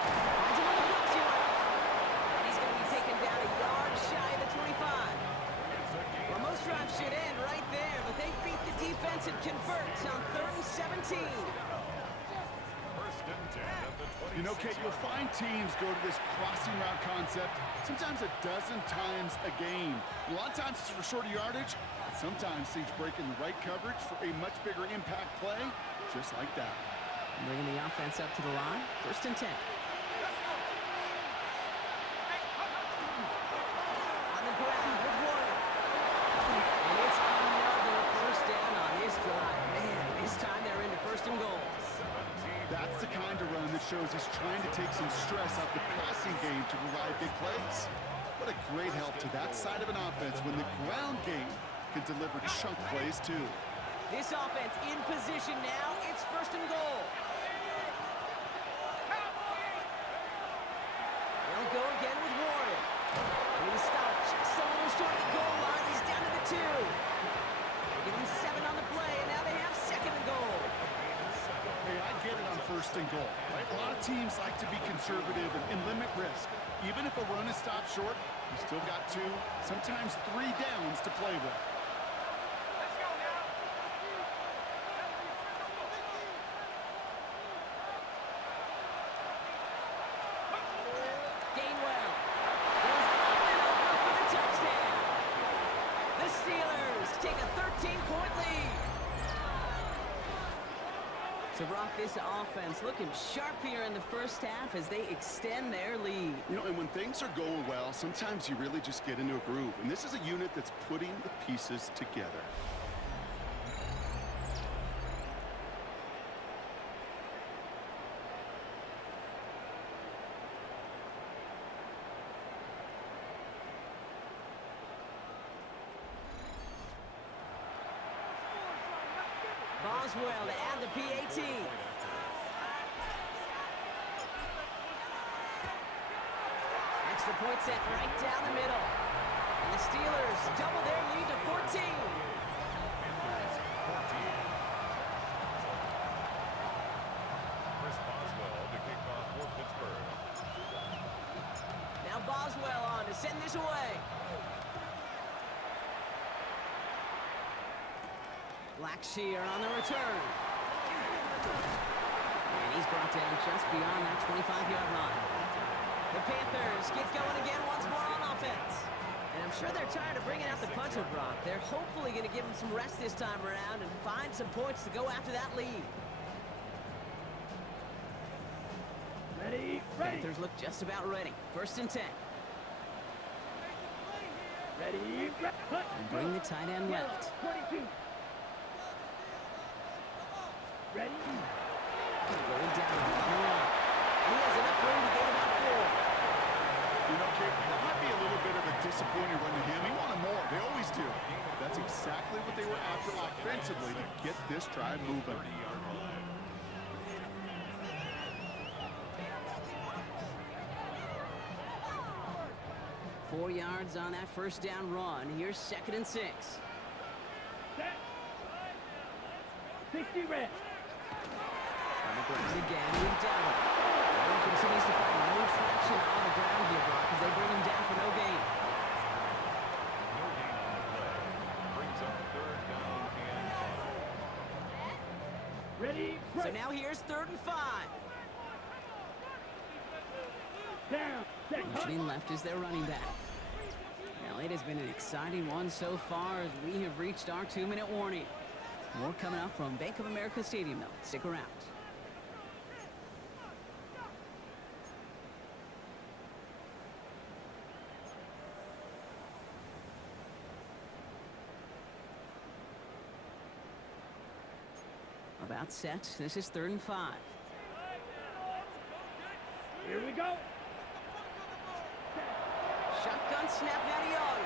Finds him on the boxing route. And he's going to be taken down a yard shy of the 25. Well, most drives should end right there, but they beat the defense and converts on 3rd and 17. First and 10 at the 26. You know, Kate, you'll find teams go to this crossing route concept sometimes a dozen times a game. A lot of times it's for shorter yardage, but sometimes teams break in the right coverage for a much bigger impact play, just like that. Bringing the offense up to the line. 1st and 10. On the ground with Warren. And it's another first down on this drive. Man, this time they're into 1st and goal. That's the kind of run that shows he's trying to take some stress off the passing game to provide big plays. What a great help to that side of an offense when the ground game can deliver chunk plays too. This offense in position now. It's 1st and goal. They'll go again with Warren. And he's stopped just a little short of the goal line. He's down to the 2. Give him 7 on the play, and now they have 2nd and goal. Hey, I get it on 1st and goal. Right? A lot of teams like to be conservative and limit risk. Even if a run is stopped short, you still got 2, sometimes 3 downs to play with. Gainwell goes up and over for the touchdown. The Steelers take a 13-point lead. So, Brock, this offense looking sharp here in the first half as they extend their lead. You know, and when things are going well, sometimes you really just get into a groove. And this is a unit that's putting the pieces together. Boswell to add the PAT. Extra point set right down the middle. And the Steelers double their lead to 14. Chris Boswell to kick off for Pittsburgh. Now Boswell on to send this away. Blackshear on the return. And he's brought down just beyond that 25-yard line. The Panthers get going again once more on offense. And I'm sure they're tired of bringing out the punter, Brock. They're hopefully going to give him some rest this time around and find some points to go after that lead. Ready. Panthers look just about ready. 1st and 10. Ready. And bring the tight end left. 22. Ready. Going down on the run. And he has enough room to get about 4. You know, Kate, that might be a little bit of a disappointing run to him. He wanted more. They always do. That's exactly what they were after offensively to get this drive moving. 30-yard line. .4 yards on that first down run. Here's 2nd and 6. 60 red. On the ground again with Devil. He continues to find no traction on the ground here, Brock, as they bring him down for no gain. No gain on the play. Brings up third down and 5. Ready, So break. now here's 3rd and 5. Down, set, cut. Pushing left is their running back. Well, it has been an exciting one so far as we have reached our 2-minute warning. More coming up from Bank of America Stadium, though. Stick around. About set. This is 3rd and 5. Here we go. Shotgun snap now to Young.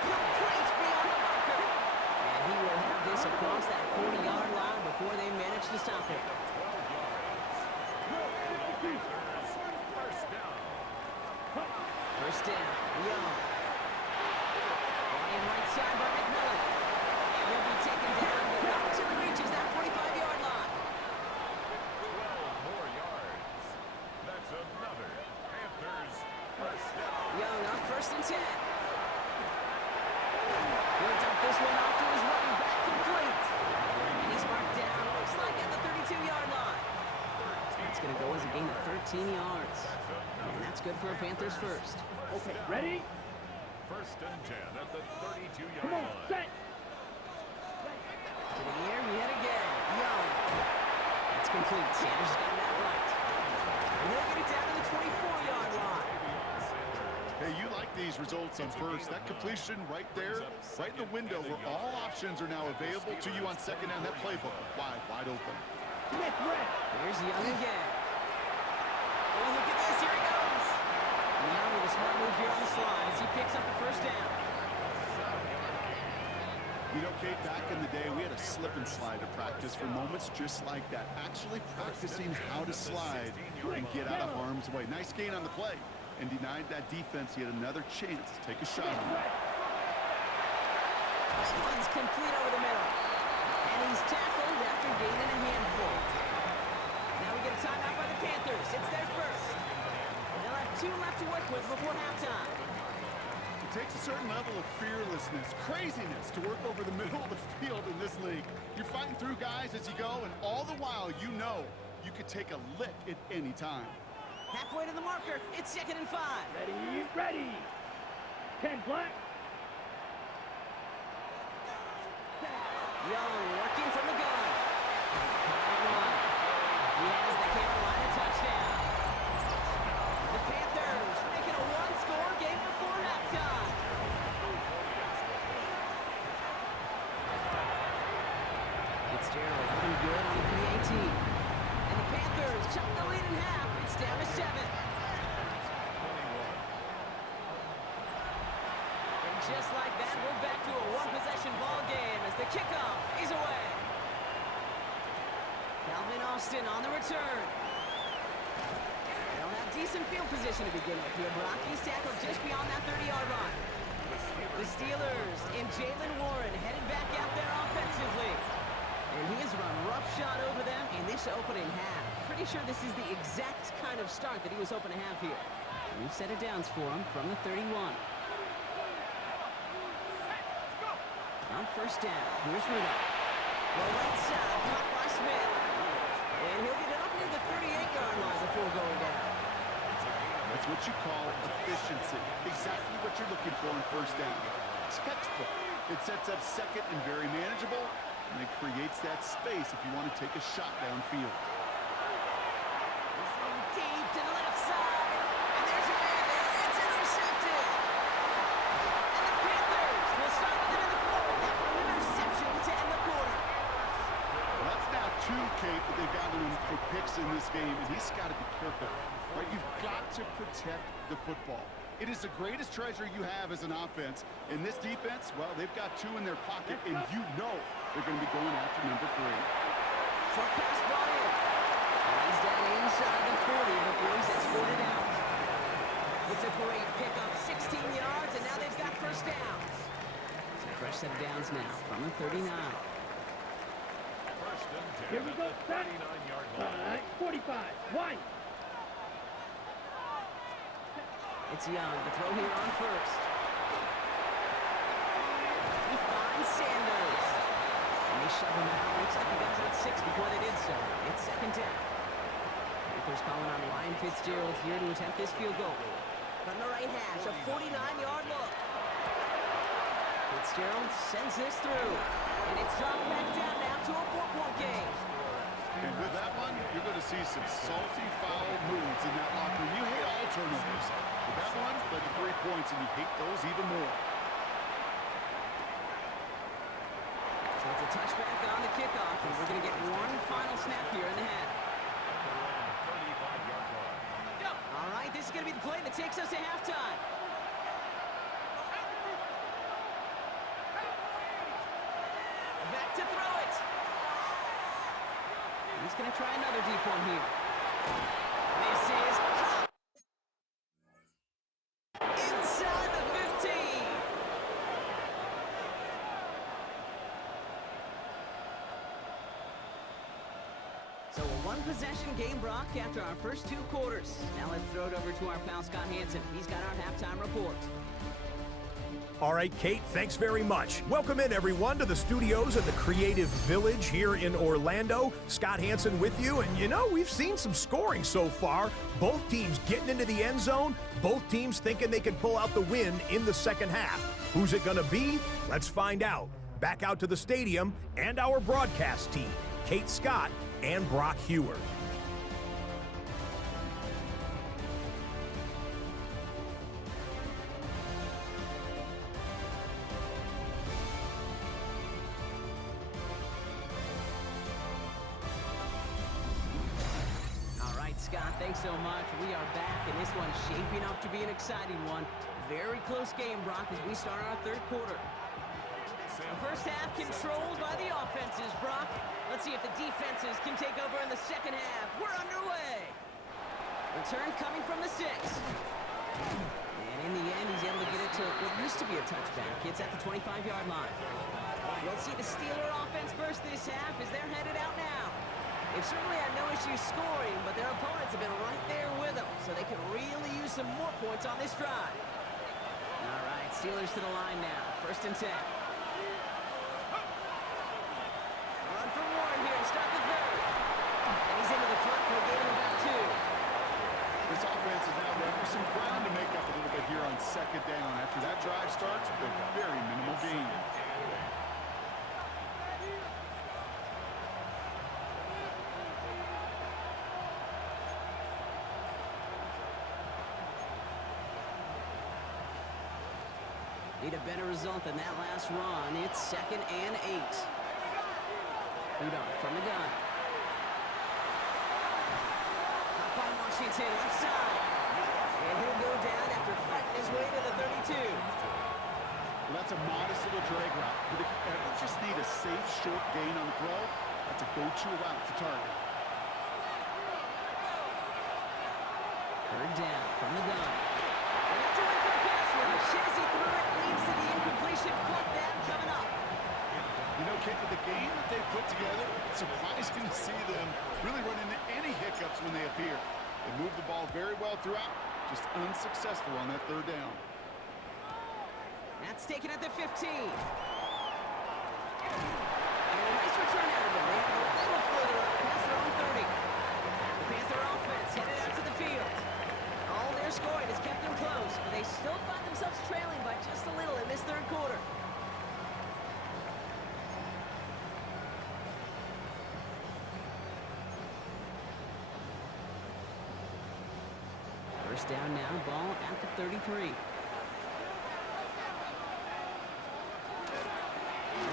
Complete beyond the marker. And he will have this across that 40-yard line before they manage to stop it. 12 yards. First down. First down, Young. Brought in right side by McMillan. And he'll be taken down, but not until he reaches that 45-yard line. 12 more yards. That's another Panthers first down. Young on 1st and 10. He'll dump this one off to his running back, complete. And he's marked down, looks like at the 32-yard line. That's going to go as a gain of 13 yards. And that's good for a Panthers first. Okay, ready? First and 10 at the 32-yard Come on, line. set. To the air yet again. Young. That's complete. Sanders got that right. And he'll get it down to the 24-yard line. Hey, you like these results on first. That completion right there, right in the window where all options are now available to you on second down. That playbook wide open. Smith red. Here's Young again. Oh, look at this. Here he goes. And Young with a smart move here on the slide as he picks up the first down. You know, Kate, back in the day, we had a slip and slide to practice for moments just like that. Actually practicing how to slide and get out of harm's way. Nice gain on the play and denied that defense yet another chance to take a shot on it. This one's complete over the middle. And he's tackled after gaining a handful. Now we get a timeout by the Panthers. It's their first. They'll have 2 left to work with before halftime. It takes a certain level of fearlessness, craziness to work over the middle of the field in this league. You're fighting through guys as you go, and all the while you know you could take a lick at any time. Halfway to the marker. It's 2nd and 5. Ready, ready. 10 black. Young working from the gun. He has the Carolina touchdown. The Panthers making a 1-score game before halftime. Fitzgerald looking good on the PAT. And the Panthers chop the lead in half. It's down to 7. And just like that, we're back to a 1-possession ball game as the kickoff is away. Calvin Austin on the return. They'll have decent field position to begin with here. Brock, he's tackled just beyond that 30-yard line. The Steelers and Jalen Warren headed back out there offensively. And he has run roughshod over them in this opening half. Pretty sure this is the exact kind of start that he was hoping to have here. New set of downs for him from the 31. On first down, here's Rudolph. Well, right side, caught by Smith. And he'll get it up near the 38-yard line before going down. That's what you call efficiency. Exactly what you're looking for in first down. Textbook. It sets up second and very manageable, and it creates that space if you want to take a shot downfield. He's throwing deep to the left side. And there's a man there. It's intercepted. And the Panthers will start with it in the fourth after an interception to end the quarter. Well, that's now 2, Kate, that they've gotten him for picks in this game, and he's got to be careful. Right? You've got to protect the football. It is the greatest treasure you have as an offense. In this defense, well, they've got 2 in their pocket, and you know they're going to be going after number 3. Short pass brought in. And he's down inside the 40 before he's escorted out. It's a great pickup, 16 yards, and now they've got first down. So fresh set of downs now from the 39. Here we go, set. 49-yard line. 45. Wide. It's Young to throw here on first. He finds Sanders. And they shove him out. Looks like he got about 6 before they did so. It's second down. Panthers calling on Ryan Fitzgerald here to attempt this field goal. From the right hash, a 49-yard look. Fitzgerald sends this through. And it's dropped back down now to a 4-point game. And with that one, you're going to see some salty, foul moves in that locker room. You hate all turnovers. With that one, led to 3 points, and you hate those even more. So it's a touchback on the kickoff, and we're going to get one final snap here in the half. 35-yard line. All right, this is going to be the play that takes us to halftime. Back to throw it. He's going to try another deep one here. This is caught. Inside the 15. So a one-possession game, Brock, after our first 2 quarters. Now let's throw it over to our pal Scott Hansen. He's got our halftime report. All right, Kate, thanks very much. Welcome in, everyone, to the studios of the Creative Village here in Orlando. Scott Hansen with you, and you know, we've seen some scoring so far. Both teams getting into the end zone, both teams thinking they can pull out the win in the second half. Who's it going to be? Let's find out. Back out to the stadium and our broadcast team, Kate Scott and Brock Hewer. Scott, thanks so much. We are back, and this one's shaping up to be an exciting one. Very close game, Brock, as we start our third quarter. The first half controlled by the offenses, Brock. Let's see if the defenses can take over in the second half. We're underway. Return coming from the 6. And in the end, he's able to get it to what used to be a touchback. It's at the 25-yard line. We'll see the Steeler offense first this half as they're headed out now. They've certainly had no issues scoring, but their opponents have been right there with them, so they could really use some more points on this drive. All right, Steelers to the line now. First and 10. Run for Warren here to start the third. And he's into the front for a gain of about 2. This offense is now ready for some ground to make up a little bit here on second down. After that drive starts with a very minimal gain. Need a better result than that last run. It's second and 8. Rudolph from the gun. Up on Washington, left side. And he'll go down after fighting his way to the 32. Well, that's a modest little drag route. But if you ever just need a safe, short gain on the throw, that's a go-to route to target. Third down from the gun. And that's a win for the pass rush. As he threw it, leads to the incompletion. Fourth down coming up. You know, Kate, with the game that they put together, it's surprising to see them really run into any hiccups when they appear. They move the ball very well throughout, just unsuccessful on that third down. That's taken at the 15. And a nice return out of them. They have a little further up past their own 30. The Panther offense headed out to the field. All their scoring has kept them close, but they still find themselves trailing by just a little in this third quarter. First down now, ball at the 33.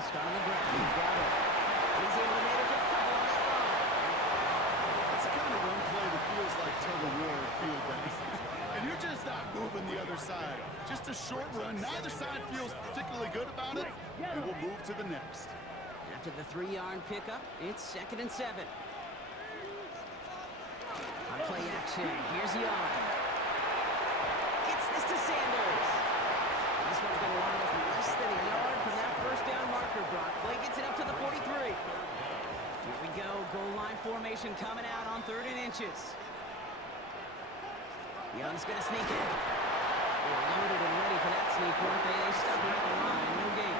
Start on the ground. He's got it. He's able to manage a couple on that run. It's the kind of run play that feels like tug-of-war field days. And you're just not moving the other side. Just a short run. Neither side feels particularly good about it. And we'll move to the next. After the 3-yard pickup, it's second and 7. On play action, here's Young. Gets this to Sanders. This one's going to wind up less than a yard from that first down marker, Brock. Play gets it up to the 43. Here we go. formation coming out on 3rd and inches. Young's going to sneak in. They're loaded and ready for that sneak, weren't they? They stuck him at the line. No gain.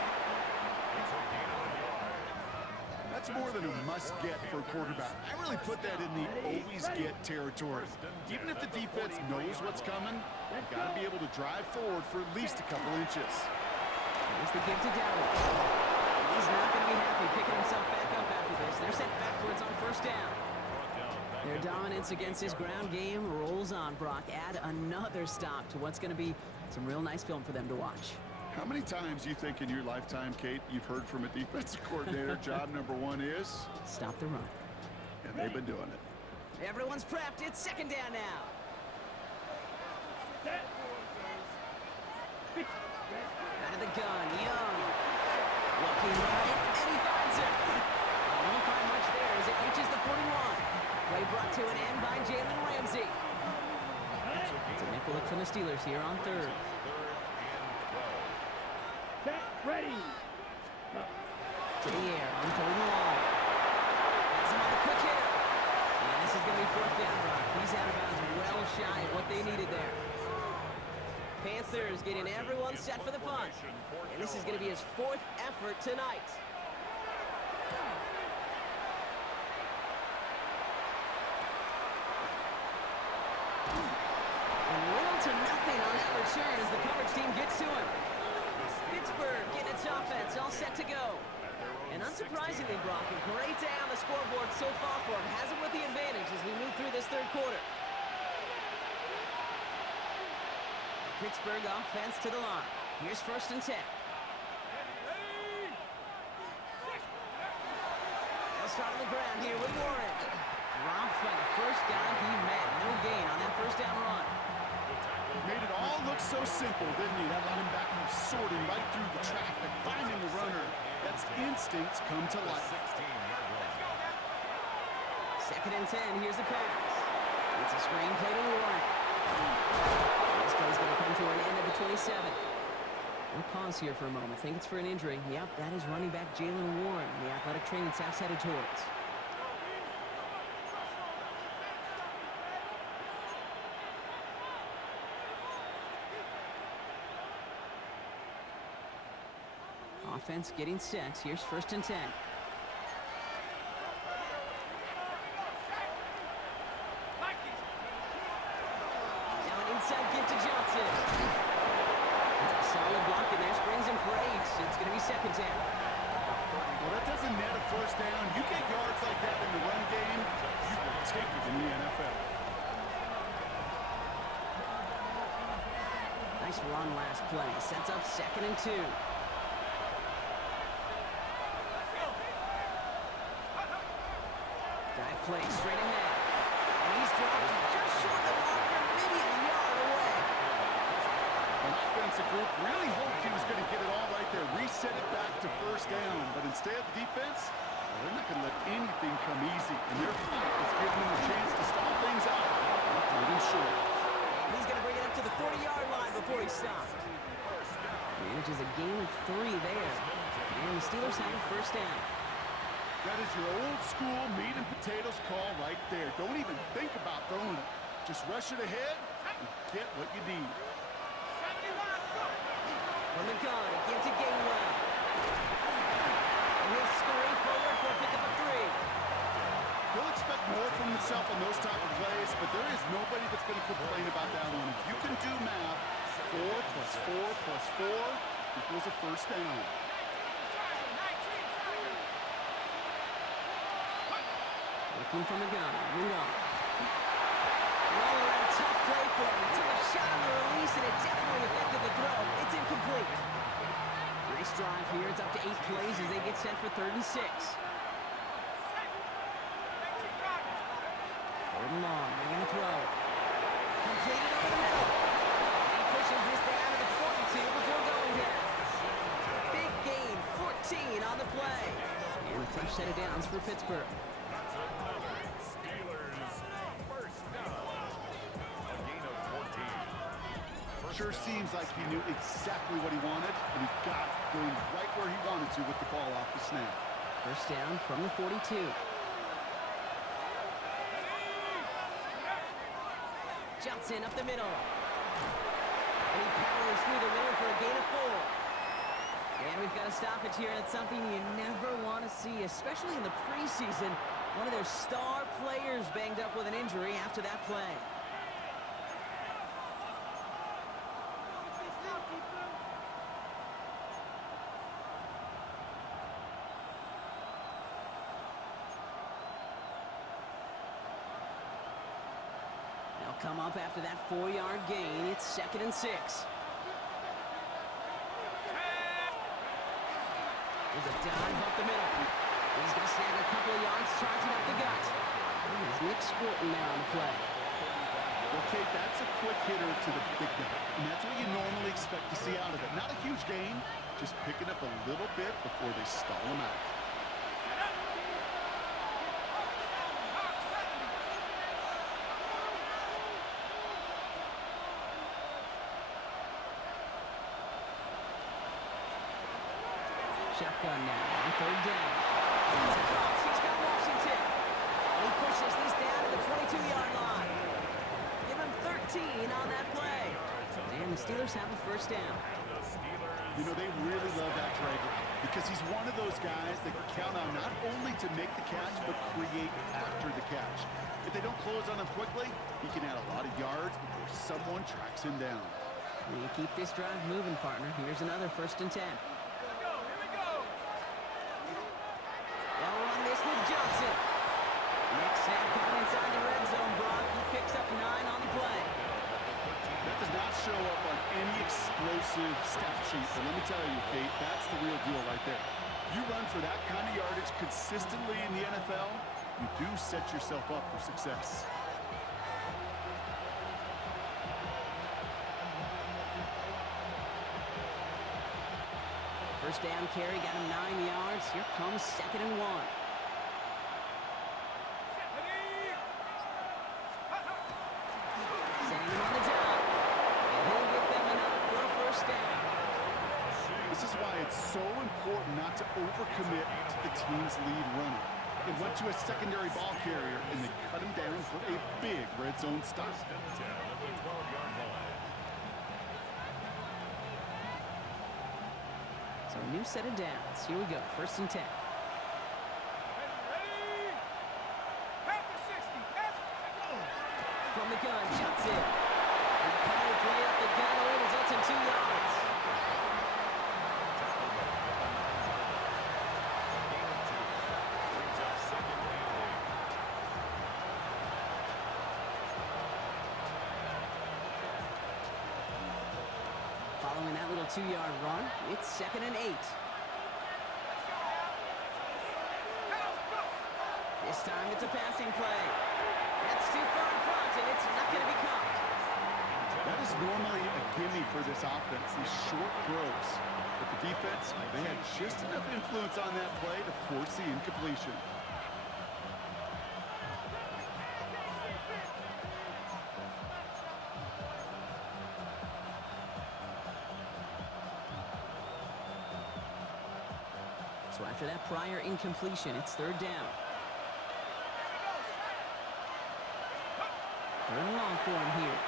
That's more than a must-get for a quarterback. I really put that in the always-get territory. Even if the defense knows what's coming, you've got to be able to drive forward for at least a couple inches. Here's the give to Dowd. He's not going to be happy picking himself back up after this. They're sent backwards on 1st down. Their dominance against his ground game rolls on, Brock. Add another stop to what's going to be some real nice film for them to watch. How many times do you think in your lifetime, Kate, you've heard from a defensive coordinator, job number 1 is? Stop the run. And they've been doing it. Everyone's prepped. It's 2nd down now. Out of the gun, Young. Looking right, and he finds it. Won't find much there as it reaches the 41. Play brought to an end by Jalen Ramsey. It's a nickel look from the Steelers here on 3rd. Set, ready. To the air on 3rd and long. Has him on the quick hitter. And this is going to be 4th down, Brock. He's out of bounds well shy of what they needed there. Panthers getting everyone set for the punt. And this is going to be his 4th effort tonight. And little to nothing on that return as the coverage team gets to him. Pittsburgh getting its offense all set to go. And unsurprisingly, Brock, a great day on the scoreboard so far for him. Has him with the advantage as we move through this 3rd quarter. Pittsburgh offense to the line. Here's 1st and 10. They'll start on the ground here with Warren. Dropped by the first guy he met. No gain on that 1st down run. Made it all look so simple, didn't he? That linebacker sorting right through the traffic, finding the runner. That's instincts come to life. 2nd and 10. Here's the pass. It's a screen play to Warren. This play's going to come to an end at the 27. We'll pause here for a moment. Think it's for an injury. Yep, that is running back Jalen Warren, the athletic training staff's headed towards. Offense getting set. Here's 1st and 10. Now an inside give to Johnson. That's a solid block in there. Springs him for 8. It's going to be 2nd down. Well, that doesn't net a 1st down. You get yards like that in the run game, you will take it in the NFL. Nice run last play. Sets up 2nd and 2. Dive play straight ahead. And he's dropped just short of the marker, maybe a yard away. An offensive group really hoped he was going to get it all right there, reset it back to 1st down. But instead, the defense, well, they're not going to let anything come easy. And their fight is giving them a chance to stall things out. Third and short. He's going to bring it up to the 40-yard line before he stopped. Manages a gain of 3 there. And the Steelers have a 1st down. That is your old school meat and potatoes call right there. Don't even think about throwing it. Just rush it ahead and get what you need. From the gun, give to Gainwell. And he'll scurry forward for a pickup of 3. He'll expect more from himself on those type of plays, but there is nobody that's going to complain about that one. If you can do math, 4 plus 4 plus 4 equals a 1st down. Looking from the gun, Rudolph. An all-around tough play for him. He took a shot on the release, and it definitely affected the throw. It's incomplete. Nice drive here. It's up to 8 plays as they get set for 3rd and 6. 3rd and long. They're going to throw. Completed over the middle. And he pushes this down to the 42 before going down. Big gain, 14 on the play. And a fresh set of downs for Pittsburgh. Sure seems like he knew exactly what he wanted, and he got going right where he wanted to with the ball off the snap. 1st down from the 42. Johnson up the middle. And he powers through the middle for a gain of 4. And we've got a stoppage here, and it's something you never want to see, especially in the preseason. One of their star players banged up with an injury after that play. They'll come up after that 4-yard gain. It's 2nd and 6. There's a dive up the middle. He's going to snag a couple of yards, charging up the gut. There's Nick Squirtin there on the play. Well, Kate, that's a quick hitter to the big guy. And that's what you normally expect to see out of it. Not a huge gain, just picking up a little bit before they stall him out. Shotgun now on 3rd down. It's across. He's got Washington. And he pushes this down to the 22-yard line. Give him 13 on that play. And the Steelers have a 1st down. You know, they really love that Traeger because he's one of those guys that can count on not only to make the catch, but create after the catch. If they don't close on him quickly, he can add a lot of yards before someone tracks him down. You keep this drive moving, partner. Here's another 1st and 10. They'll run this with Johnson. Next snap coming inside the red zone, Brock. He picks up 9 on the play. That does not show up on any explosive stat sheet, but let me tell you, Kate, that's the real deal right there. You run for that kind of yardage consistently in the NFL, you do set yourself up for success. First down carry, got him 9 yards. Here comes 2nd and 1. Setting him on the dive. And he'll get them enough for a 1st down. This is why it's so important not to overcommit to the team's lead runner. They went to a secondary ball carrier, and they cut him down for a big red zone stop. So a new set of downs. Here we go, 1st and 10. From the gun, Johnson. And the power play up the gut only results in 2 yards. Following that little 2-yard run, it's 2nd and 8. This time it's a passing play. That's too far in front, and it's not going to be caught. That is normally a gimme for this offense, these short throws. But the defense, they had just enough influence on that play to force the incompletion. So after that prior incompletion, it's 3rd down. 3rd and long for him here.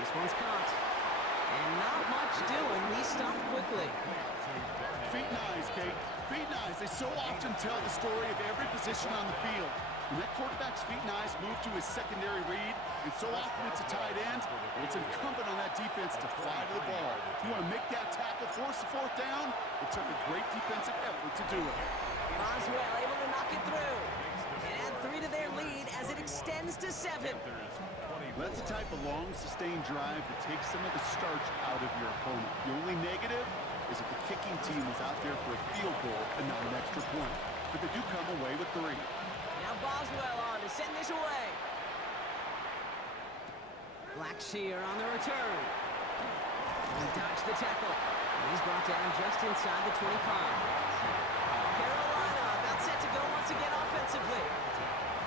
This one's caught. And not much doing. He stopped quickly. Feet and eyes, Kate. Feet and eyes. They so often tell the story of every position on the field. When that quarterback's feet and eyes move to his secondary read, and so often it's a tight end, well, it's incumbent on that defense to fly to the ball. You want to make that tackle, force the 4th down? It took a great defensive effort to do it. Boswell able to knock it through. And add 3 to their lead as it extends to 7. That's the type of long, sustained drive that takes some of the starch out of your opponent. The only negative is if the kicking team is out there for a field goal and not an extra point. But they do come away with 3. Now Boswell on to send this away. Blackshear on the return. He dodged the tackle. And he's brought down just inside the 25. Carolina about set to go once again offensively.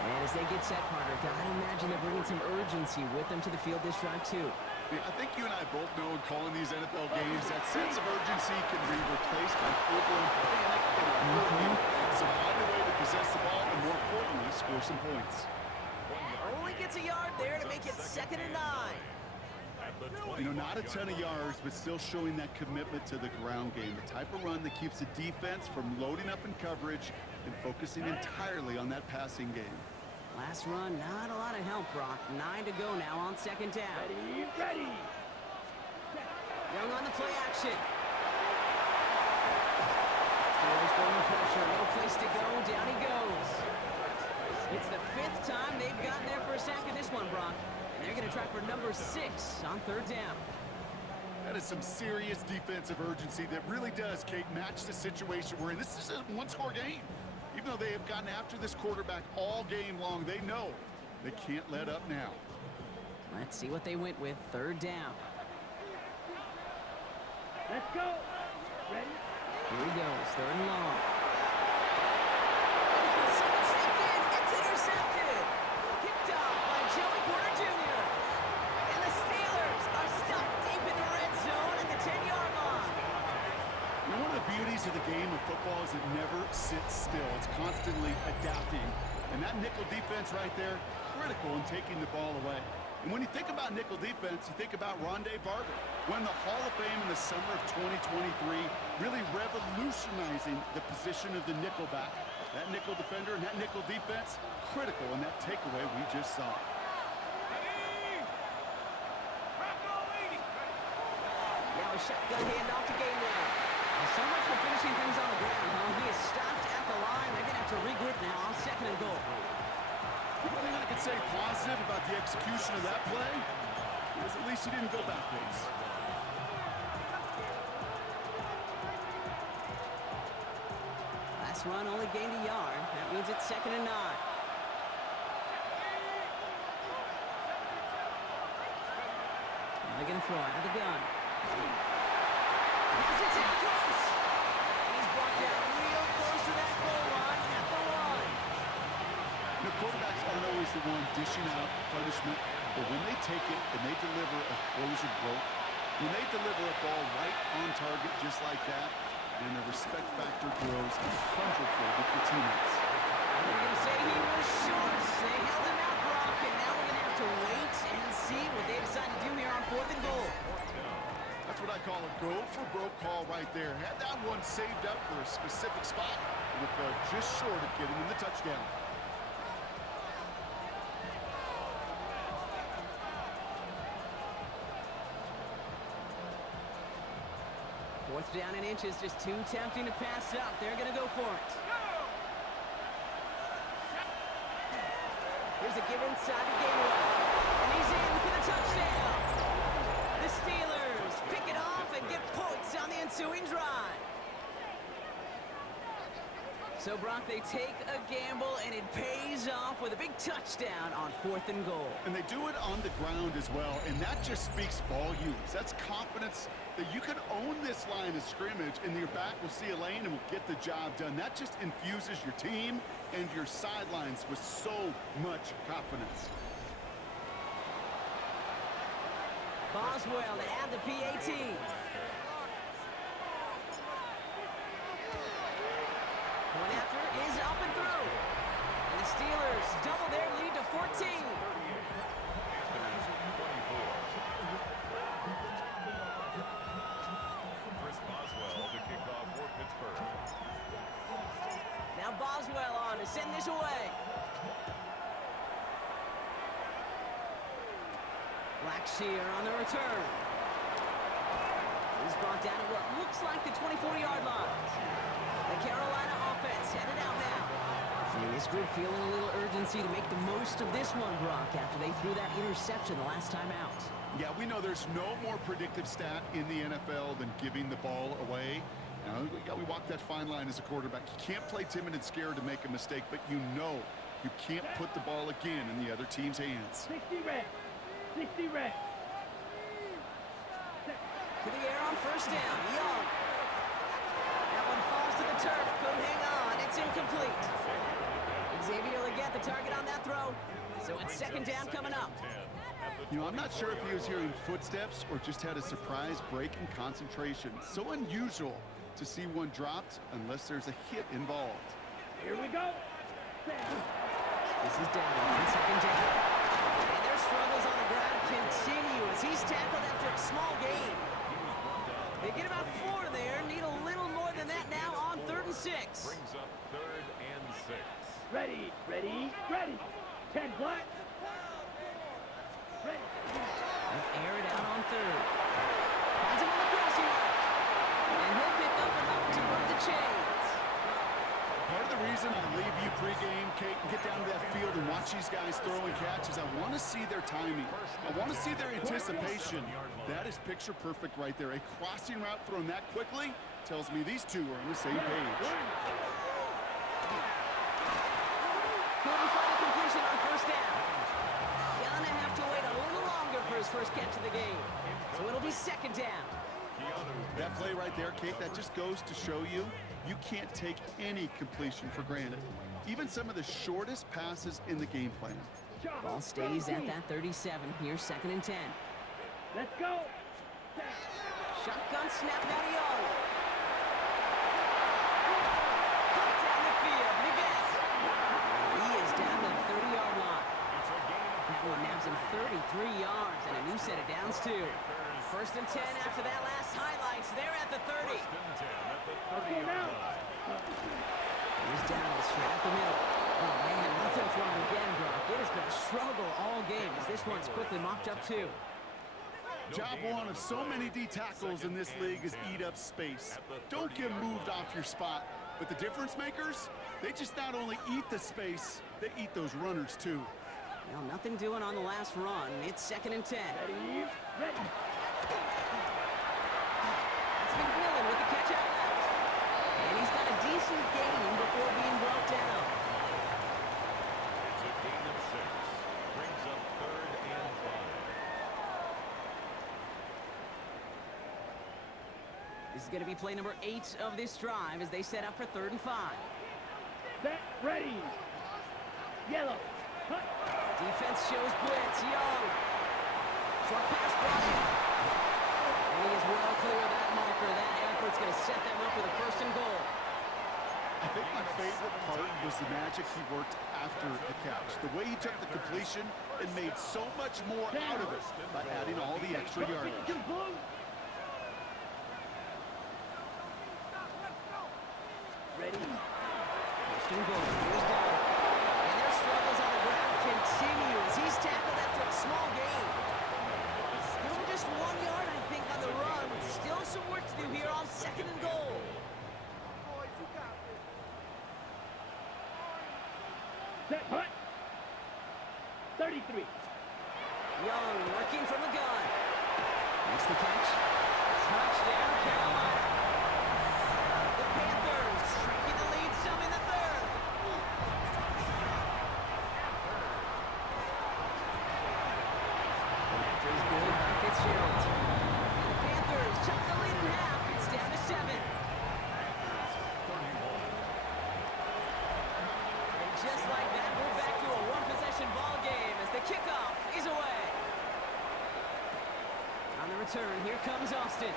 And as they get set, partner, gotta imagine they're bringing some urgency with them to the field this drive, too. I think you and I both know in calling these NFL games that sense of urgency can be replaced by full-blown panic and a hurricane. So find a way to possess the ball and, more importantly, score some points. Only only gets a yard there to make it 2nd and 9. You know, not a ton of yards, but still showing that commitment to the ground game. The type of run that keeps the defense from loading up in coverage and focusing entirely on that passing game. Last run, not a lot of help, Brock. 9 to go now on 2nd down. Ready, ready. Young on the play action. Steelers going pressure, no place to go, down he goes. It's the 5th time they've gotten their first sack in this one, Brock. And they're going to try for number 6 on 3rd down. That is some serious defensive urgency that really does, Kate, match the situation we're in. This is a one-score game. Even though they have gotten after this quarterback all game long, they know they can't let up now. Let's see what they went with. 3rd down. Let's go. Ready? Here he goes. 3rd and long. Someone stepped in. It's intercepted. Picked off by Joey Porter Jr. And the Steelers are stuck deep in the red zone at the 10-yard line. You know, one of the beauties of the game of football is it never sits still. It's constantly adapting. And that nickel defense right there, critical in taking the ball away. And when you think about nickel defense, you think about Rondé Barber, won the Hall of Fame in the summer of 2023, really revolutionizing the position of the nickelback. That nickel defender and that nickel defense, critical in that takeaway we just saw. Now a shotgun handoff to Gainwell. So much for finishing things on the ground, huh? He is stopped at the line. They're going to have to regroup now on 2nd and goal. The only thing I can say positive about the execution of that play is at least he didn't go backwards. Last run only gained a yard. That means it's 2nd and 9. Now they're going to throw out of the gun. Yes, it's in close. And he's brought down real close to that goal line at the 1. The quarterbacks aren't always the one dishing out punishment, but when they take it and they deliver a frozen rope, when they deliver a ball right on target just like that, then the respect factor grows 100-fold with your teammates. And they're going to say he was short. They held him out, Brock, and now we're going to have to wait and see what they decide to do here on 4th and goal. That's what I call a go-for-broke call right there. Had that one saved up for a specific spot, and it fell just short of getting him the touchdown. Fourth down and inches, just too tempting to pass up. They're going to go for it. Here's a give inside to Gainwell. And he's in for the touchdown. The Steelers pick it off and get points on the ensuing drive. So, Brock, they take a gamble, and it pays off with a big touchdown on 4th and goal. And they do it on the ground as well, and that just speaks volumes. That's confidence that you can own this line of scrimmage, and your back will see a lane and will get the job done. That just infuses your team and your sidelines with so much confidence. Boswell to add the PAT. Point after is up and through. And the Steelers double their lead to 14. Chris Boswell to kick off for Pittsburgh. Now Boswell on to send this away. Blackshear on the return. He's brought down at what looks like the 24-yard line. The Carolina offense headed out now. And this group feeling a little urgency to make the most of this one, Brock, after they threw that interception the last time out. Yeah, we know there's no more predictive stat in the NFL than giving the ball away. Now, we walk that fine line as a quarterback. You can't play timid and scared to make a mistake, but you know you can't put the ball again in the other team's hands. 60 red. 60 red. To the air on first down. Young. That one falls to the turf. Couldn't hang on. It's incomplete. Xavier Legette, the target on that throw. So it's 2nd down coming up. You know, I'm not sure if he was hearing footsteps or just had a surprise break in concentration. So unusual to see one dropped unless there's a hit involved. Here we go. This is down on 2nd down. And their struggles on the ground continue as he's tackled after a small gain. They get about 4 there. Need a little more than that now on 3rd and 6. Brings up 3rd and 6. Ready, ready, ready. 10 black. Ready. Air it out on 3rd. Finds him on the crossing route. And he'll pick up enough to move the chains. Part of the reason I leave you pregame, Kate, and get down to that field and watch these guys throw and catch is I want to see their timing. I want to see their anticipation. That is picture perfect right there. A crossing route thrown that quickly tells me these two are on the same page. Couldn't find a completion on 1st down. Gonna have to wait a little longer for his first catch of the game. So it'll be 2nd down. That play right there, Kate, that just goes to show you can't take any completion for granted. Even some of the shortest passes in the game plan. Ball stays at that 37. Here's 2nd and 10. Let's go. Shotgun snap down Young. Cut down the field. Niguez. He is down to the 30-yard line. That one naps him 33 yards and a new set of downs, too. 1st and 10 after that last highlights. They're at the 30. Here's Dallas straight up the middle. Oh, man, nothing for him again, Brock. It has been a struggle all game as this one's quickly mopped up, too. Job one of so many D tackles in this league is eat up space. Don't get moved off your spot. But the difference makers, they just not only eat the space, they eat those runners, too. Well, nothing doing on the last run. It's 2nd and 10. Ready, ready. That's McMillan with the catch out left. And he's got a decent gain before being brought down. It's a gain of 6. Brings up 3rd and 5. This is going to be play number 8 of this drive as they set up for 3rd and 5. Set, ready. Yellow. Cut. Defense shows blitz. Young. Short pass brought in. And he is well clear of that marker. That effort's going to set them up with a 1st and goal. I think my favorite part was the magic he worked after the catch. The way he took the completion and made so much more out of it by adding all the extra yardage. Ready. 1st and goal. Here's down. And their struggles on the ground continue as he's tackled after a small gain. Still just 1 yard, I think, on the run. Still some work to do here on 2nd and goal. Set, hut. 33. Young working from the gun. Makes the catch. Touchdown, Carolina. The Panthers shrinking the lead some in the 3rd. One after is good by Fitzgerald. And the Panthers chop the lead in half. It's down to 7. And just like that, we're back to a one-possession ball game as the kickoff is away. On the return, here comes Austin.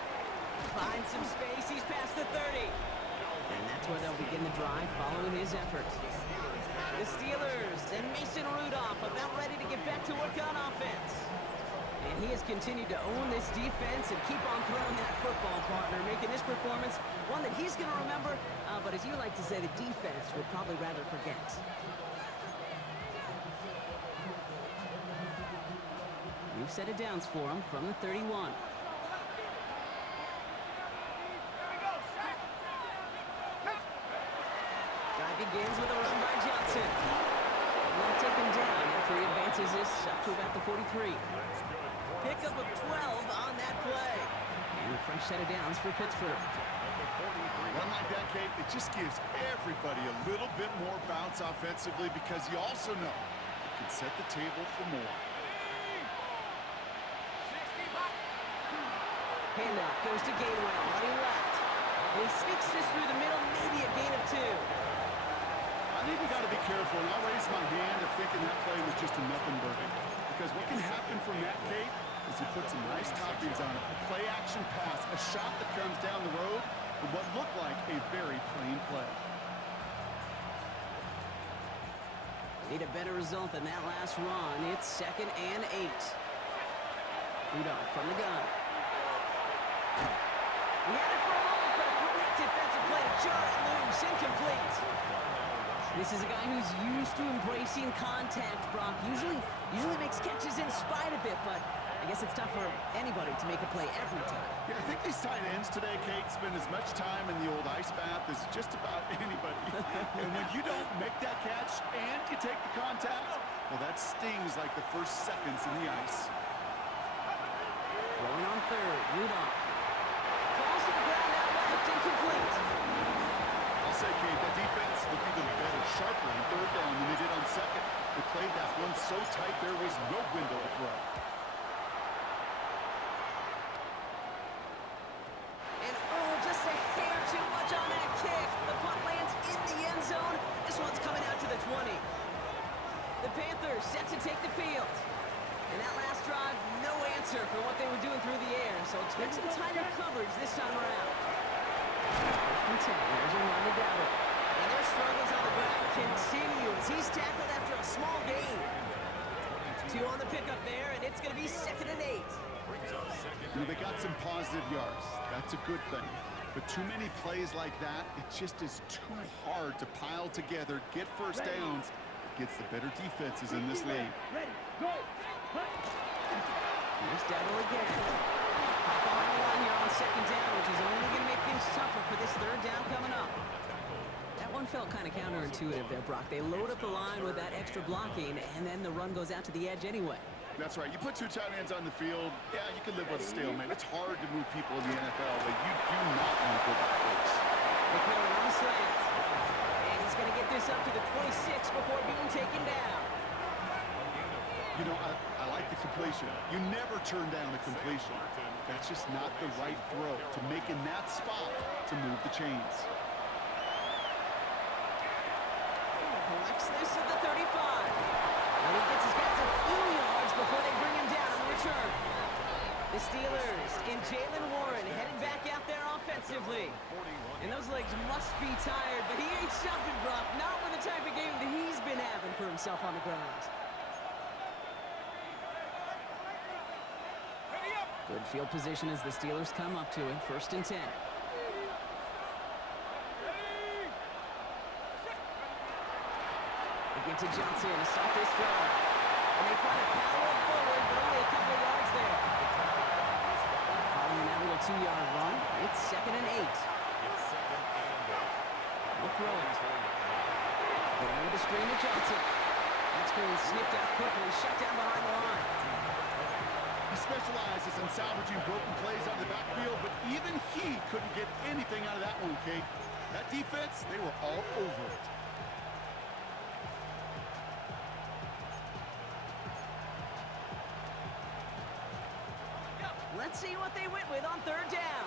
Finds some space, he's past the 30. And that's where they'll begin the drive following his effort. The Steelers and Mason Rudolph about ready to get back to work on offense. And he has continued to own this defense and keep on throwing that football, partner, making this performance one that he's going to remember, but as you like to say, the defense would probably rather forget. New set of downs for him from the 31. Drive begins with a run by Johnson. Not taken down after he advances this up to about the 43. Pickup of 12 on that play. And a fresh set of downs for Pittsburgh. Run like that, Kate, it just gives everybody a little bit more bounce offensively because you also know it can set the table for more. Handoff goes to Gainwell, running left. And he sneaks this through the middle, maybe a gain of 2. I think we got to be careful, and I'll raise my hand of thinking that play was just a nothing burger. Because what can happen from that, Kate, is he puts some nice toppings on it. A play-action pass, a shot that comes down the road from what looked like a very plain play. Need a better result than that last run. It's 2nd and 8. Rudolph from the gun. He had it for a moment, but a great defensive play to jar it loose. Incomplete. This is a guy who's used to embracing contact, Brock. Usually makes catches in spite of it, but I guess it's tough for anybody to make a play every time. Yeah, I think these tight ends today, Kate, spend as much time in the old ice bath as just about anybody. And when you don't make that catch and you take the contact, well, that stings like the first seconds in the ice. Throwing on 3rd, Rudolph. Falls to the ground out left, incomplete. I'll say, Kate, that defense looked even better, sharper on 3rd down than they did on 2nd. They played that one so tight there was no window to throw. And oh, just a hair too much on that kick. The punt lands in the end zone. This one's coming out to the 20. The Panthers set to take the field. And that last drive, no answer for what they were doing through the air. So expect some tighter coverage this time around. 1st and 10. There's Orlando Dowdle. And their struggles on the ground continues. He's tackled after a small gain. 2 on the pickup there, and it's going to be 2nd and 8. You know, they got some positive yards. That's a good thing. But too many plays like that, it just is too hard to pile together, get first downs. It gets the better defenses in this league. Ready, go. Here's Dowdle again. Hop behind the line here on 2nd down, which is only going to make things tougher for this 3rd down coming up. That one felt kind of counterintuitive there, Brock. They load up the line with that extra blocking, and then the run goes out to the edge anyway. That's right. You put 2 tight ends on the field, yeah, you can live with a stalemate. It's hard to move people in the NFL, but you do not want to go backwards. McMillan on the slant. And he's going to get this up to the 26 before being taken down. You know, I like the completion. You never turn down a completion. That's just not the right throw to make in that spot to move the chains. Collects this at the 35. And he gets his guys a few yards before they bring him down on the return. The Steelers in Jalen Warren headed back out there offensively. And those legs must be tired, but he ain't shuffling, Brock. Not with the type of game that he's been having for himself on the ground. Good field position as the Steelers come up to it. 1st and 10. They give to Johnson to stop this throw. And they try to power it forward, but only a couple of yards there. Following that little 2-yard run, it's 2nd and 8. They'll throw it. Going with the screen to Johnson. That screen sniffed out quickly, shut down behind the line. He specializes in salvaging broken plays on the backfield, but even he couldn't get anything out of that one, Kate. That defense, they were all over it. Let's see what they went with on 3rd down.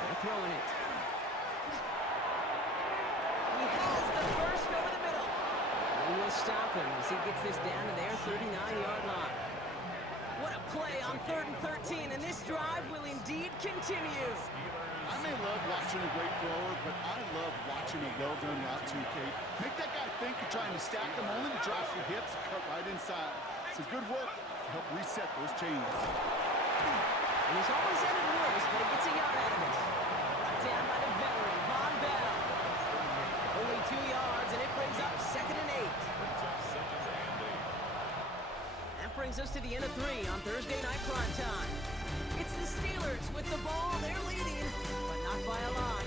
They're throwing it. He has the first over the middle. And we'll stop him as he gets this down to their 39-yard line. What a play on 3rd and 13, and this drive will indeed continue. I may love watching a great thrower, but I love watching a well-done route too, Kate. Make that guy think you're trying to stack them, only to drop your hips, cut right inside. It's a good work to help reset those chains. And he's always ended worse, but he gets a yard out of it. Brought down by the veteran, Von Bell. Only 2 yards, and it brings up 2nd and 8. That brings us to the end of 3 on Thursday Night Prime Time. It's the Steelers with the ball. They're leading, but not by a lot.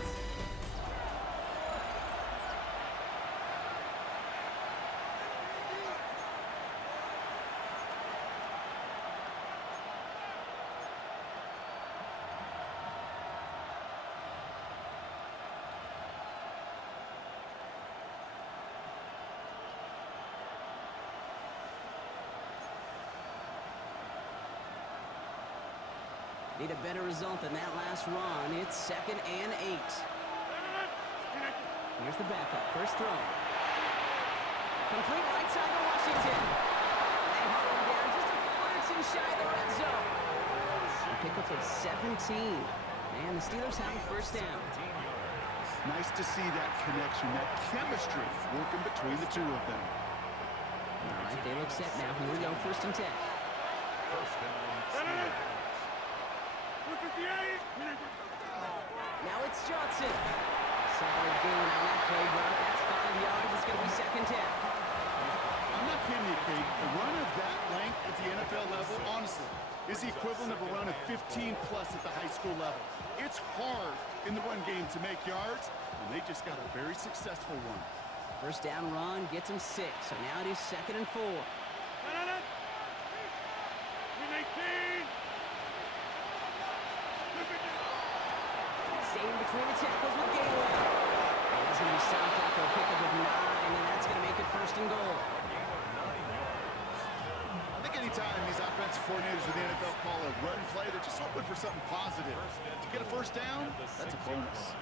Need a better result than that last run. It's 2nd and 8. Here's the backup. First throw. Complete right side to Washington. They haul him down just a foot or two shy of the red zone. A pickup of 17. And the Steelers have a first down. Nice to see that connection, that chemistry working between the two of them. All right, they look set now. Here we go, 1st and 10. First down, Steelers. Now it's Johnson. Solid gain on that play, Brock. That's 5 yards. It's going to be 2nd down. I'm not kidding you, Kate. A run of that length at the NFL level, honestly, is the equivalent of a run of 15-plus at the high school level. It's hard in the run game to make yards, and they just got a very successful one. 1st down run gets him 6. So now it is 2nd and 4. Staying between the tackles with Gainwell. And he's going to be stopped after a pickup of 9, and that's going to make it 1st and goal. I think anytime these offensive coordinators in the NFL call a run play, they're just hoping for something positive. To get a 1st down, that's a bonus.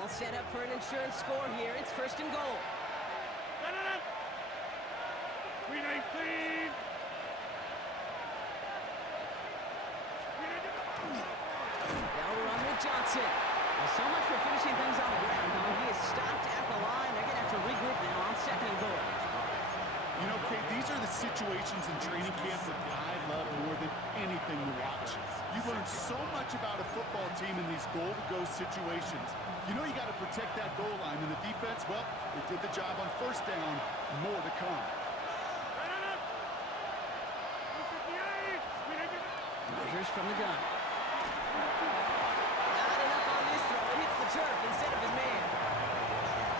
All set up for an insurance score here. It's 1st and goal. They'll run with Johnson. Well, so much for finishing things on the ground. Now he is stopped at the line. They're going to have to regroup now on 2nd and goal. You know, Kate, these are the situations in training camp that I love more than anything to watch. You learn so much about a football team in these goal-to-go situations. You know you got to protect that goal line, and the defense, well, they did the job on 1st down. More to come. Rodgers from the gun. Not enough on this throw. It hits the turf instead of his man.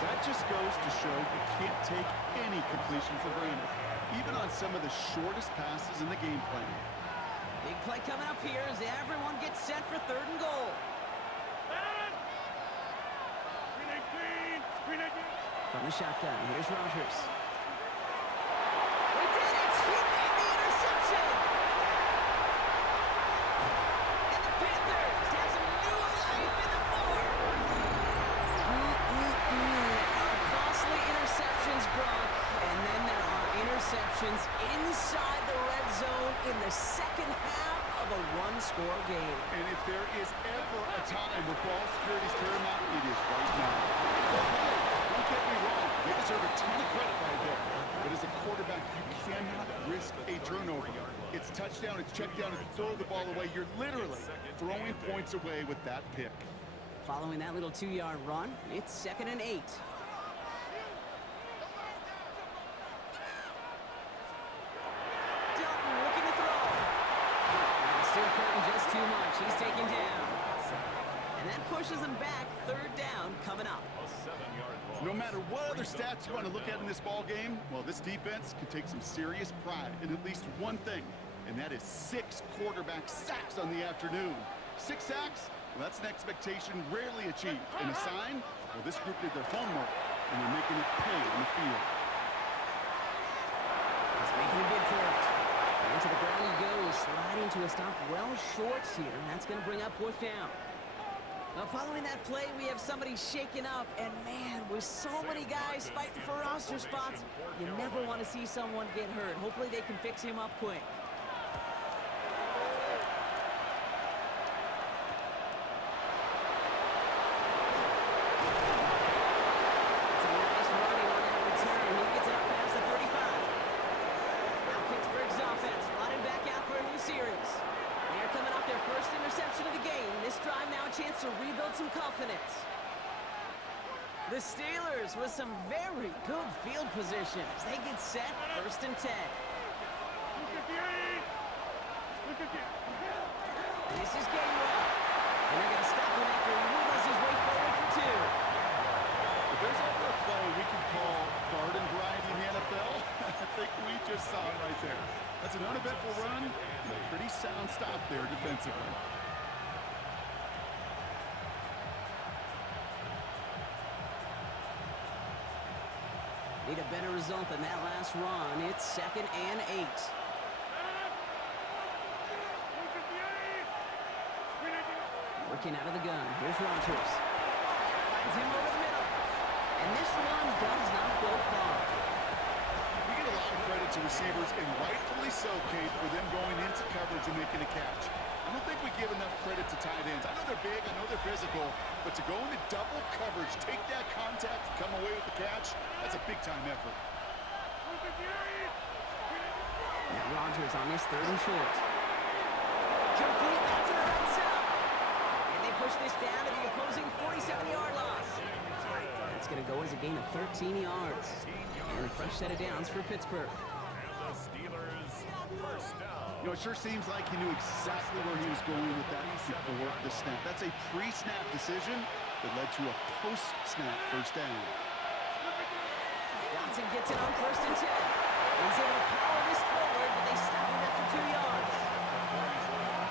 That just goes to show you can't take any completion for granted, even on some of the shortest passes in the game plan. Big play coming up here as everyone gets set for 3rd and goal. From the shotgun, here's Rodgers. He did it! He made the interception! And the Panthers have some new life in the farm! Our costly interceptions, Brock, and then there are interceptions inside the red zone in the 2nd half of a one-score game. And if there is ever a time where ball security is paramount, it is right now. Don't get me wrong, they deserve a ton of credit right there. But as a quarterback, you cannot risk a turnover. It's touchdown, it's check down, it's throw the ball away. You're literally throwing points away with that pick. Following that little 2-yard run, it's 2nd and 8. Dalton looking to throw. And the steel curtain just too much. He's taken down. And that pushes him back. 3rd down coming up. A 7-yard loss. No matter what other stats you want to look at in this ball game, well, this defense can take some serious pride in at least one thing, and that is 6 quarterback sacks on the afternoon. 6 sacks? Well, that's an expectation rarely achieved. And a sign? Well, this group did their homework, and they're making it pay on the field. He's making a bid for it. Into the ground he goes, sliding to a stop well short here, and that's going to bring up 4th down. Now, following that play, we have somebody shaken up, and man, with so many guys fighting for roster spots, you never want to see someone get hurt. Hopefully they can fix him up quick. It's a nice running on that return. He gets it up past the 35. Now Pittsburgh's offense running back out for a new series. They're coming off their first interception of the game. This drive now a chance to rebuild some confidence. The Steelers with some very good field position as they get set 1st and 10. This is Gainwell. And they're going to stop him after he wiggles his way forward for 2. If there's ever a play we can call garden variety in the NFL, I think we just saw it right there. That's an uneventful run and a pretty sound stop there defensively. Need a better result than that last run. It's 2nd and 8. Working out of the gun. Here's Rodgers. Finds him over the middle. And this one does not go far. We get a lot of credit to receivers, and rightfully so, Kate, for them going into coverage and making a catch. I I don't think we give enough credit to tight ends. I know they're big, I know they're physical, but to go into double coverage, take that contact, and come away with the catch, that's a big-time effort. Now Rodgers on this 3rd and short. Complete out to the right side. And they push this down to the opposing 47-yard line. That's going to go as a gain of 13 yards. And a fresh set of downs for Pittsburgh. And the Steelers first down. You know, it sure seems like he knew exactly where he was going with that before the snap. That's a pre-snap decision that led to a post-snap first down. Johnson gets it on 1st and 10. He's able to power this forward, but they stop him after 2 yards.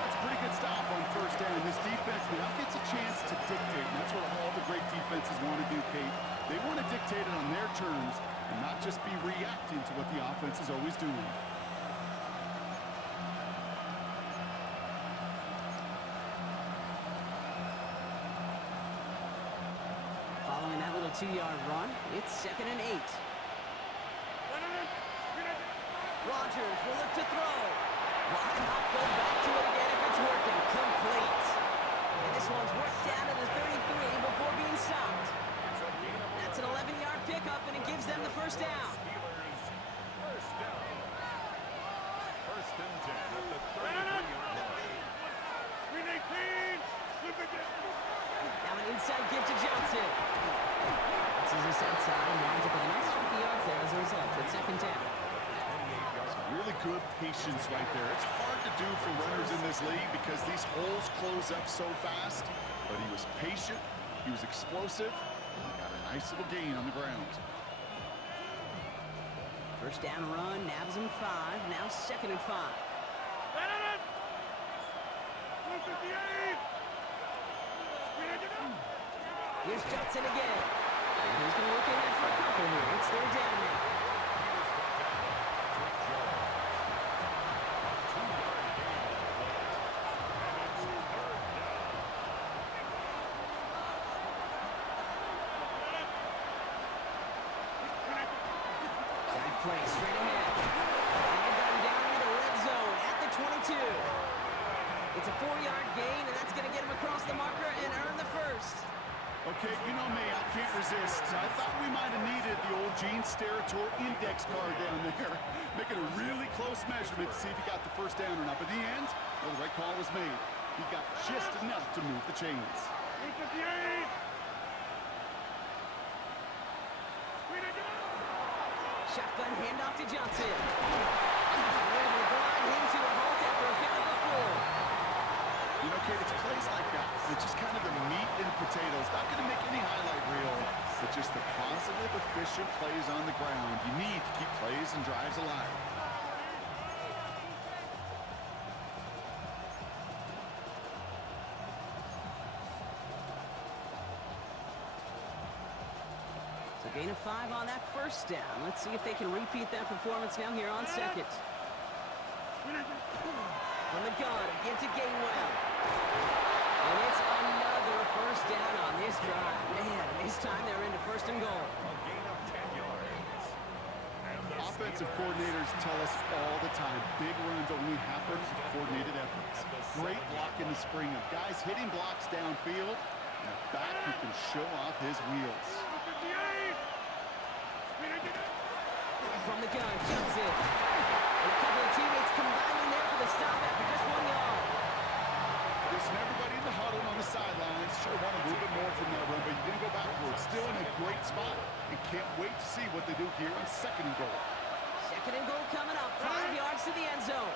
That's a pretty good stop on first down. This defense now gets a chance to dictate, and that's what all the great defenses want to do, Kate. They want to dictate it on their terms and not just be reacting to what the offense is always doing. Following that little 2-yard run, it's 2nd and 8. Rodgers will look to throw. Why not go back to it again if it's working? Complete. And this one's worked down to the 33 before being stopped. That's an 11-yard pickup, and it gives them the first down. Steelers first down. 1st and 10 at the 33-yard line. Now an inside give to Johnson. This is this outside and winds up with a nice chunk of yards there as a result. It's 2nd down. Really good patience right there. It's hard to do for runners in this league because these holes close up so fast. But he was patient, he was explosive, and he got a nice little gain on the ground. First down run, nabs him 5. Now 2nd and 5. Here's Johnson again. And he's going to look in there for a couple here. It's 3rd down now. Play straight ahead. And they've got him down near the red zone at the 22. It's a 4-yard gain, and that's going to get him across the marker and earn the first. Okay, you know me, I can't resist. I thought we might have needed the old Gene Steratore index card down there. Making a really close measurement to see if he got the first down or not. But in the end, well, the right call was made. He got just enough to move the chains. Shotgun handoff to Johnson. They're able to grind him to a halt after a pickup of 4. You know, Kate, it's plays like that. It's just kind of the meat and potatoes. Not going to make any highlight reel, but just the positive, efficient plays on the ground. You need to keep plays and drives alive. So gain of 5 on that first down. Let's see if they can repeat that performance now here on 2nd. From the gun, a give to Gainwell. And it's another first down on this drive. Man, this time they're into 1st and goal. A gain of 10 yards. And the Offensive coordinators tell us all the time, big runs only happen with coordinated efforts. Great block in the spring of guys hitting blocks downfield, and a back who can show off his wheels. From the gun, Johnson. And a couple of teammates combining there for the stop after just 1 yard. Listen, everybody in the huddle on the sidelines sure want a little bit more from that run, but you didn't go backwards. Still in a great spot, and can't wait to see what they do here on 2nd and goal. 2nd and goal coming up, 5 yards to the end zone.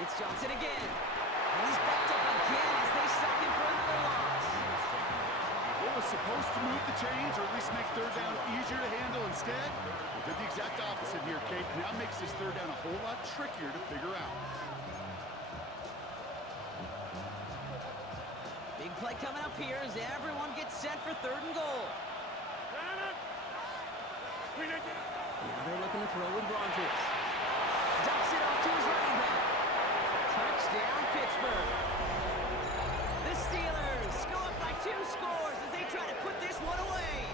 It's Johnson again. And he's backed up again as they stop him for another loss. What was supposed to move the chains, or at least make 3rd down easier to handle instead, well, did the exact opposite here, Kate. Now makes this 3rd down a whole lot trickier to figure out. Big play coming up here as everyone gets set for 3rd and goal. Now they're looking to throw with Rodgers. Dumps it off to his running back. Touchdown, Pittsburgh. The Steelers go up by 2 scores as they try to put this one away.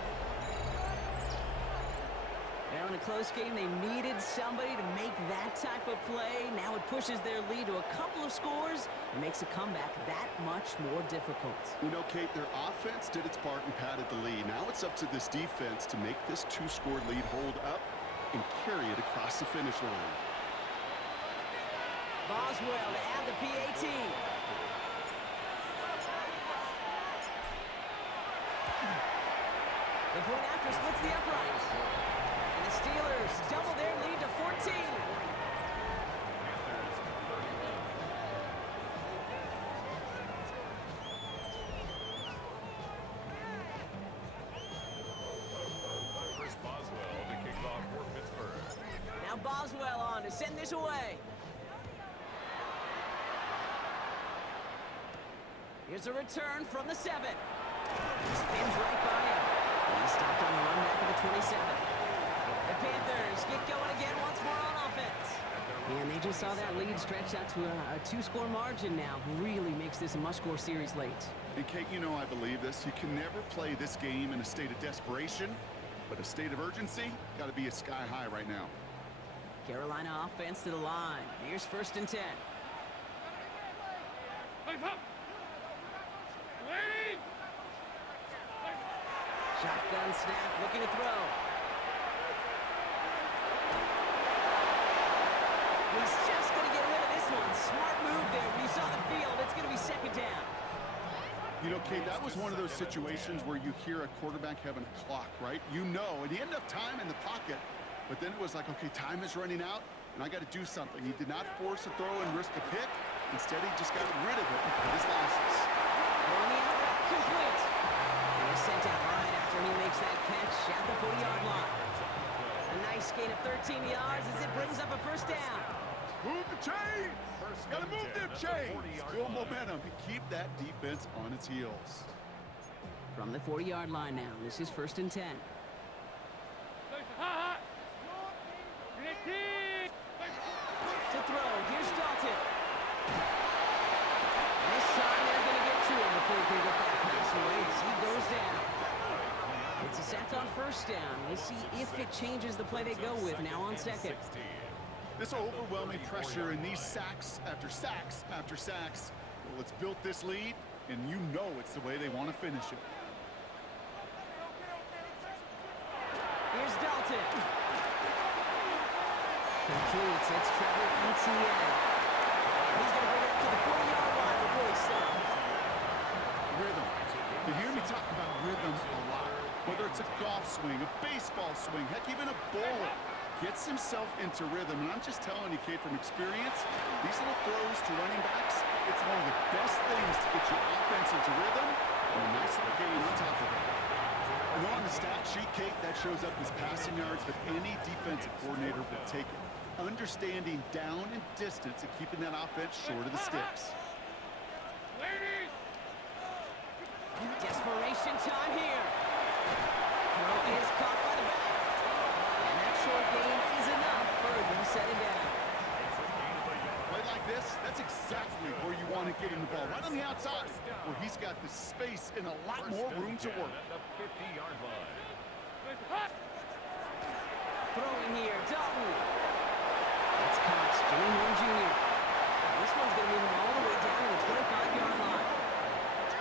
Well, and a close game. They needed somebody to make that type of play. Now it pushes their lead to a couple of scores and makes a comeback that much more difficult. You know, Kate, their offense did its part and padded the lead. Now it's up to this defense to make this 2-score lead hold up and carry it across the finish line. Boswell to add the PAT. The point after splits the uprights. And the Steelers double their lead to 14. Chris Boswell to kick off for Pittsburgh. Now Boswell on to send this away. Here's a return from the 7. He spins right by him. And he's stopped on the run back of the 27. The Panthers get going again once more on offense. And they just saw that lead stretch out to a 2-score margin now. Really makes this a must-score series late. And Kate, you know I believe this. You can never play this game in a state of desperation, but a state of urgency got to be a sky high right now. Carolina offense to the line. Here's 1st and 10. Shotgun snap, looking to throw. He's just going to get rid of this one. Smart move there. When you saw the field, it's going to be 2nd down. You know, Kate, that was one of those situations where you hear a quarterback having a clock, right? You know, and he had enough time in the pocket, but then it was like, okay, time is running out, and I got to do something. He did not force a throw and risk a pick. Instead, he just got rid of it and cut his losses. On the out route, complete. And he's sent out right after he makes that catch at the 40-yard line. A nice gain of 13 yards as it brings up a 1st down. Move the chains! Gotta move them chains! Build momentum and keep that defense on its heels. From the 40-yard line now, this is 1st and 10. To throw, here's Dalton. And this time they're going to get to him before he can get that pass away as he goes down. It's a sack on 1st down. We'll see if it changes the play they go with now on 2nd. This overwhelming pressure and these sacks after sacks after sacks, well, it's built this lead, and you know it's the way they want to finish it. Here's Dalton. Completes. It's Trevor Etienne. He's going to bring it up to the 40-yard line before he stops. Rhythm. You hear me talk about rhythm a lot. Whether it's a golf swing, a baseball swing, heck, even a bowler. Gets himself into rhythm, and I'm just telling you, Kate, from experience, these little throws to running backs, it's one of the best things to get your offense into rhythm and a nice little gain on top of it. And on the stat sheet, Kate, that shows up as passing yards, but any defensive coordinator will take it. Understanding down and distance and keeping that offense short of the sticks. Desperation time here. Throw is caught by the back. And that short gain is enough for him to set it down. Play like this, that's exactly where you want to get in the ball. Right on the outside, where he's got the space and a lot more room to work. At the 50-yard line. Throwing here, Dalton. That's caught, Jimmy Horn Jr. And this one's going to move him all the way down to the 25-yard line.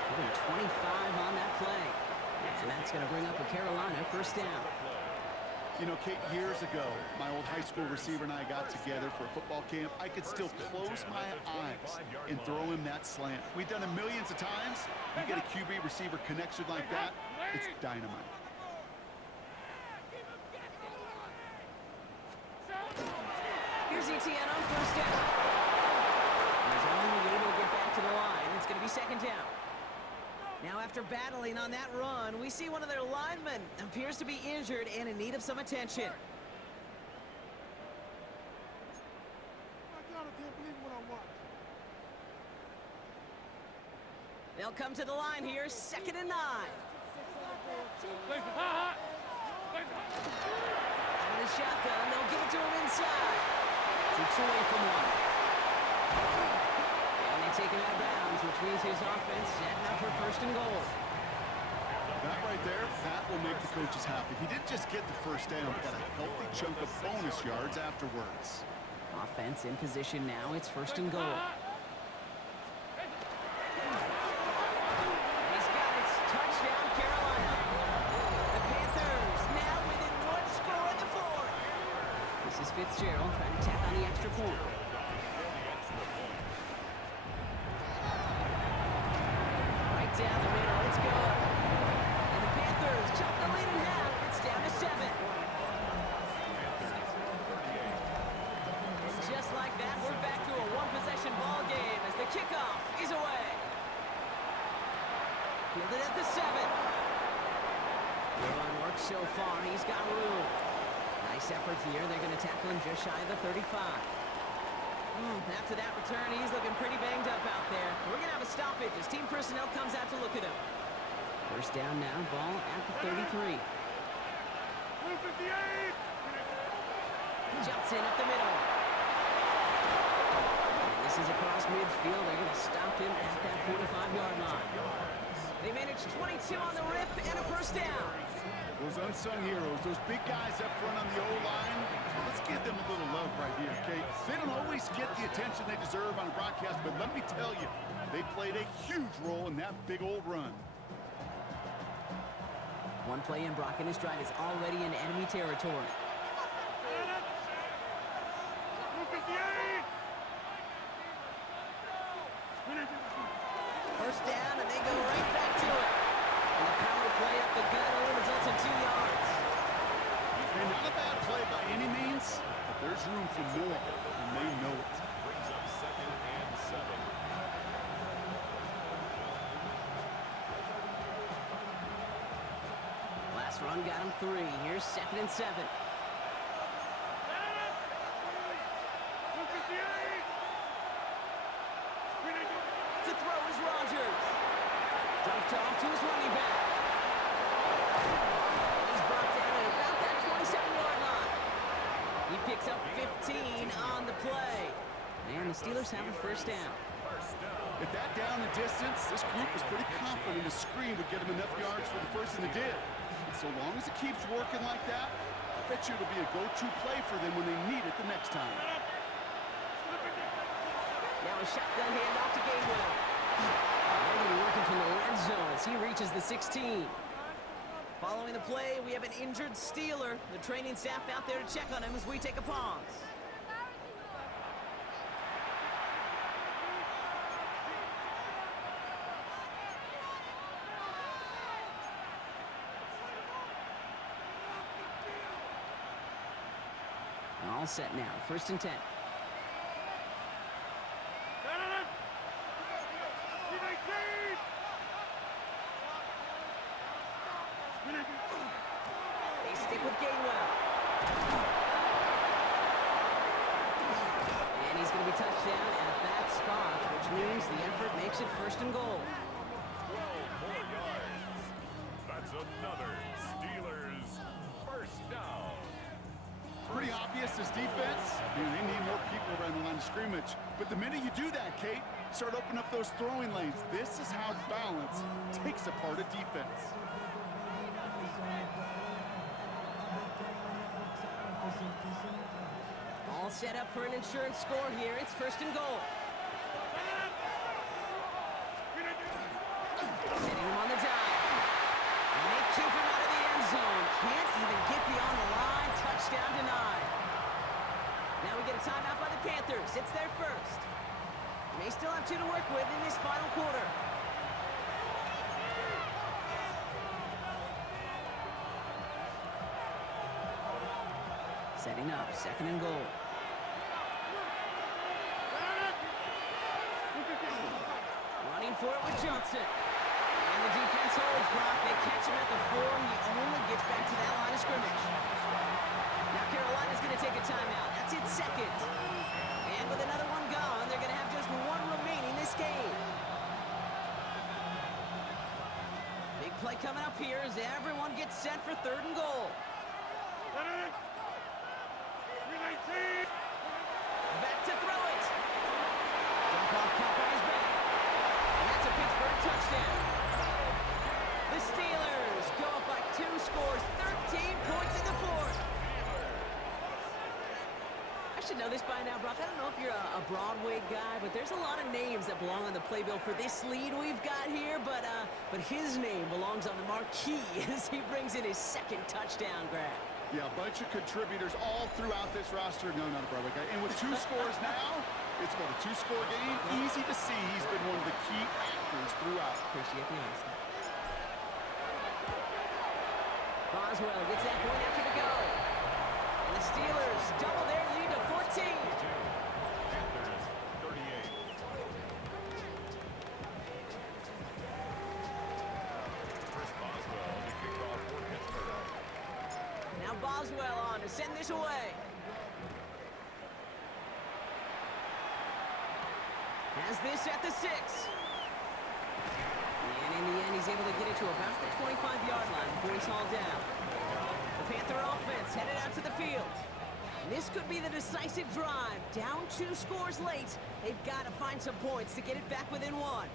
Even 25 on that play. And that's going to bring up a Carolina 1st down. You know, Kate, years ago, my old high school receiver and I got together for a football camp. I could still close my eyes and throw him that slant. We've done it millions of times. You get a QB receiver connection like that, it's dynamite. Here's Etienne on 1st down. He's only able to get back to the line. It's going to be 2nd down. Now, after battling on that run, we see one of their linemen appears to be injured and in need of some attention. They'll come to the line here, 2nd and 9. Out of the shotgun, they'll give it to him inside. 6 away from one. And they take him out of bounds, which means his offense setting up for 1st and goal. That right there, that will make the coaches happy. He didn't just get the first down, but got a healthy chunk of bonus yards afterwards. Offense in position now. It's 1st and goal. He's got it. Touchdown, Carolina. The Panthers now within 1 score in the 4th. This is Fitzgerald trying to tack on the extra point. Right down the middle. It's good. And the Panthers chop the lead in half. It's down to 7. Just like that, we're back to a one-possession ball game as the kickoff is away. Fielded at the 7. Good on work so far. He's got room. Nice effort here. They're going to tackle him just shy of the 35. After that return, he's looking pretty banged up out there. We're going to have a stoppage as team personnel comes out to look at him. 1st down now, ball at the 33. Johnson up the middle. This is across midfield. They're going to stop him at that 45-yard line. They managed 22 on the rip and a 1st down. Those unsung heroes, those big guys up front on the O-line, let's give them a little love right here, Kate. They don't always get the attention they deserve on a broadcast, but let me tell you, they played a huge role in that big old run. One play in, Brock, and his drive is already in enemy territory. First down, and they go right back to it. And the power play up the gut only results in 2 yards. And not a bad play by any means, but there's room for more, and they know it. Brings up 2nd and 7. Last run got him 3. Here's 2nd and 7. To throw is Rodgers. Dumped off to his running back. And he's brought down at about that 27-yard line. He picks up 15 on the play. And the Steelers have a 1st down. At that down and distance, this group was pretty confident a screen would get them enough yards for the 1st, and it did. And so long as it keeps working like that, I bet you it'll be a go-to play for them when they need it the next time. Now a shotgun handoff to Gainwell. They're going to be working from the red zone as he reaches the 16. Following the play, we have an injured Steeler. The training staff out there to check on him as we take a pause. All set now. 1st and 10. They stick with Gainwell. And he's going to be touched down at that spot, which means the effort makes it 1st and goal. 12 more yards. That's another Steelers 1st down. Pretty obvious, this defense, they need more people around the line of scrimmage. But the minute you do that, Kate, start opening up those throwing lanes. This is how balance takes apart a defense. All set up for an insurance score here. It's 1st and goal. Setting him on the dive. And they keep him out of the end zone. Can't even get beyond the line. Touchdown denied. Now we get a timeout by the Panthers. It's their 1st. They still have 2 to work with in this final quarter. Setting up, 2nd and goal. Running for it with Johnson. And the defense holds, Brock. They catch him at the 4. He only gets back to that line of scrimmage. Now Carolina's going to take a timeout. That's its 2nd. And with another one gone, they're going to have just 1 remaining this game. Big play coming up here as everyone gets set for 3rd and goal. Back to throw it. Dump off caught by his back. And that's a Pittsburgh touchdown. The Steelers should know this by now, Brock. I don't know if you're a Broadway guy, but there's a lot of names that belong on the playbill for this lead we've got here. But his name belongs on the marquee as he brings in his second touchdown grab. Yeah, a bunch of contributors all throughout this roster. No, not a Broadway guy. And with 2 scores now, it's about a 2-score game. Easy to see he's been one of the key actors throughout. Appreciate the honesty. Boswell gets that point after the go. And the Steelers double their lead to 14. Panthers 38. Chris Boswell to kick off for Pittsburgh. Now Boswell on to send this away. Has this at the 6. And in the end, he's able to get it to about the 25-yard line before he's hauled down. The Panther offense headed out to the field. This could be the decisive drive. Down 2 scores late. They've got to find some points to get it back within 1.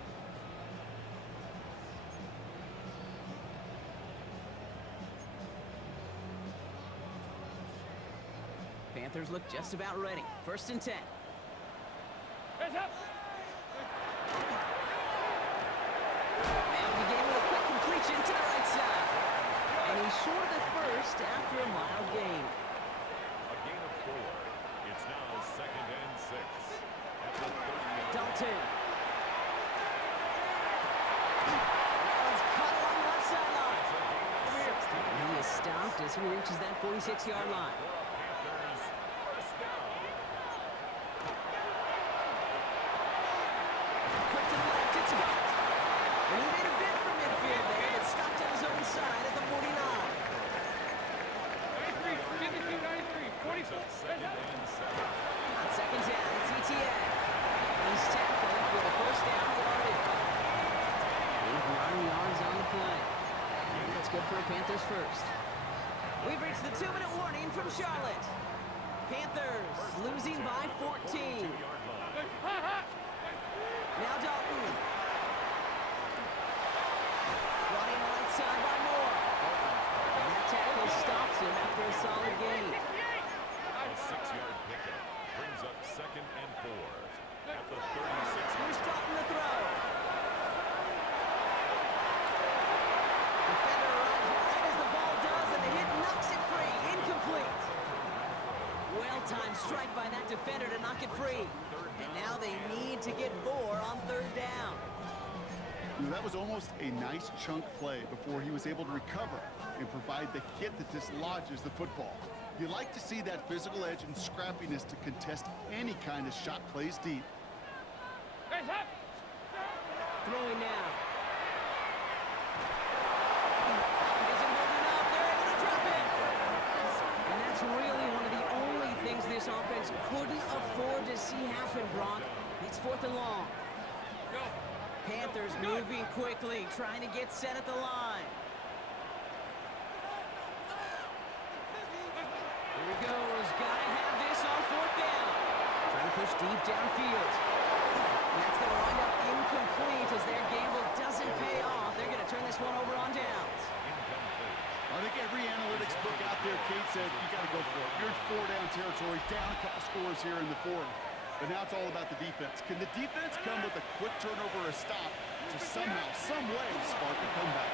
Panthers look just about ready. 1st and 10. Hands up. And begin with a quick completion to the right side. And he's short of the first after a mild gain. A gain of 4. It's now 2nd and 6. At the 30. Dalton. That one's cut along the left sideline. And he is stopped as he reaches that 46-yard line. Panthers first down. Quick to the left, it's got. And he made a bid for midfield there, but stopped on his own side at the 49. 93, 44. Second and 7. On 2nd down, it's ETN. And he's tackled with a first down yardage. 9 yards on the play. And that's good for a Panthers first. We've reached the 2-minute warning from Charlotte. Panthers losing by 14. 2-yard line. Now Dalton. Brought in right side by Moore. And that tackle stops him after a solid gain. A 6-yard pickup brings up 2nd and 4. At the 36. Here's Dalton to throw. Defender arrives right as the ball does, and the hit knocks it free. Incomplete. Well-timed strike by that defender to knock it free. And now they need to get 4 on 3rd down. You know, that was almost a nice chunk play before he was able to recover and provide the hit that dislodges the football. You like to see that physical edge and scrappiness to contest any kind of shot plays deep. Hands up. Throwing now. He doesn't hold it up. They're able to drop it. And that's really one of the only things this offense couldn't afford to see happen, Brock. It's 4th and long. Go. Panthers moving quickly, trying to get set at the line. Here he goes. Gotta have this on 4th down. Trying to push deep downfield. And that's going to wind up incomplete as their gamble doesn't pay off. They're going to turn this one over on downs. I think every analytics book out there, Kate, said you got to go for it. You're in 4-down territory, down a couple scores here in the 4th. But now it's all about the defense. Can the defense come with a quick turnover or a stop to somehow, some way, spark a comeback?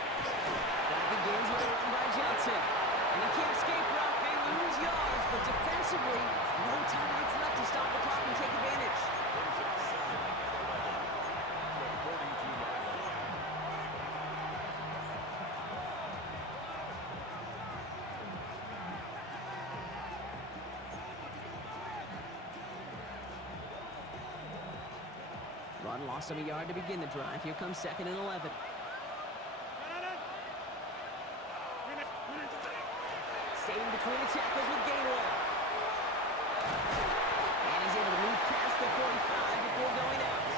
That begins with a run by Johnson. And he can't escape Brock. They lose yards, but defensively, no timeouts left to stop the clock and take advantage. Run lost him a yard to begin the drive. Here comes 2nd and 11. Staying between the tackles with Gainwell. And he's able to move past the 45 before going out.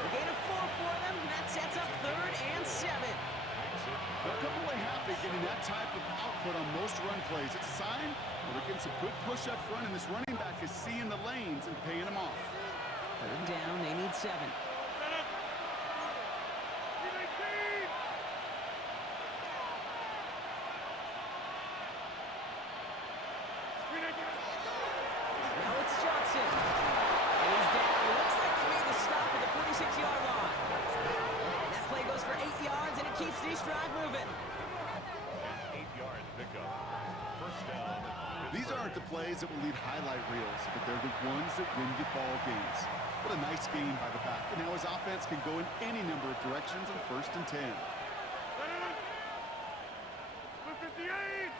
A gain of 4 for them. That sets up 3rd and 7. They're completely happy getting that type of output on most run plays. It's a sign that they're getting some good push up front, and this running back is seeing the lanes and paying them off. 3rd down, they need 7. Johnson. And he's down. Looks like they made the stop at the 46-yard line. That play goes for 8 yards, and it keeps this drive moving. An 8-yard pickup. First down. These aren't the plays that will lead highlight reels, but they're the ones that win you ball games. What a nice game by the back. And now his offense can go in any number of directions on 1st and 10. Look at the 8.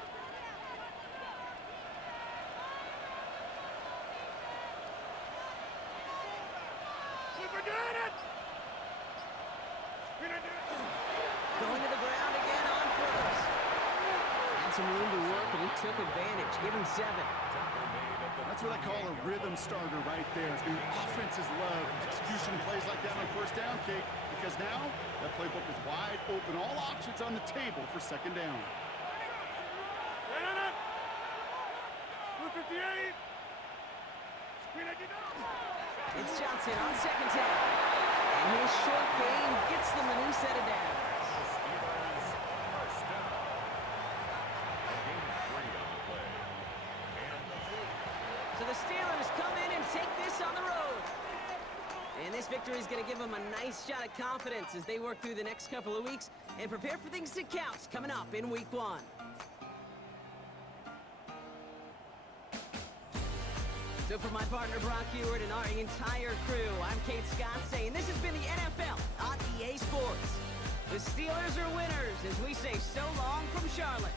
Look at it. Going to the ground again on first. Had some room to work, and he took advantage. Give him 7. That's what I call a rhythm starter right there. Your offenses love execution plays like that on 1st down, Kate, because now that playbook is wide open. All options on the table for 2nd down. Look at the 8. It's Johnson on 2nd down. And his short game gets them a new set of downs. Steelers first down. A gain of 3 on the play. So the Steelers come in and take this on the road. And this victory is going to give them a nice shot at confidence as they work through the next couple of weeks and prepare for things that count coming up in Week 1. So for my partner Brock Ewart and our entire crew, I'm Kate Scott saying this has been the NFL on EA Sports. The Steelers are winners as we say so long from Charlotte.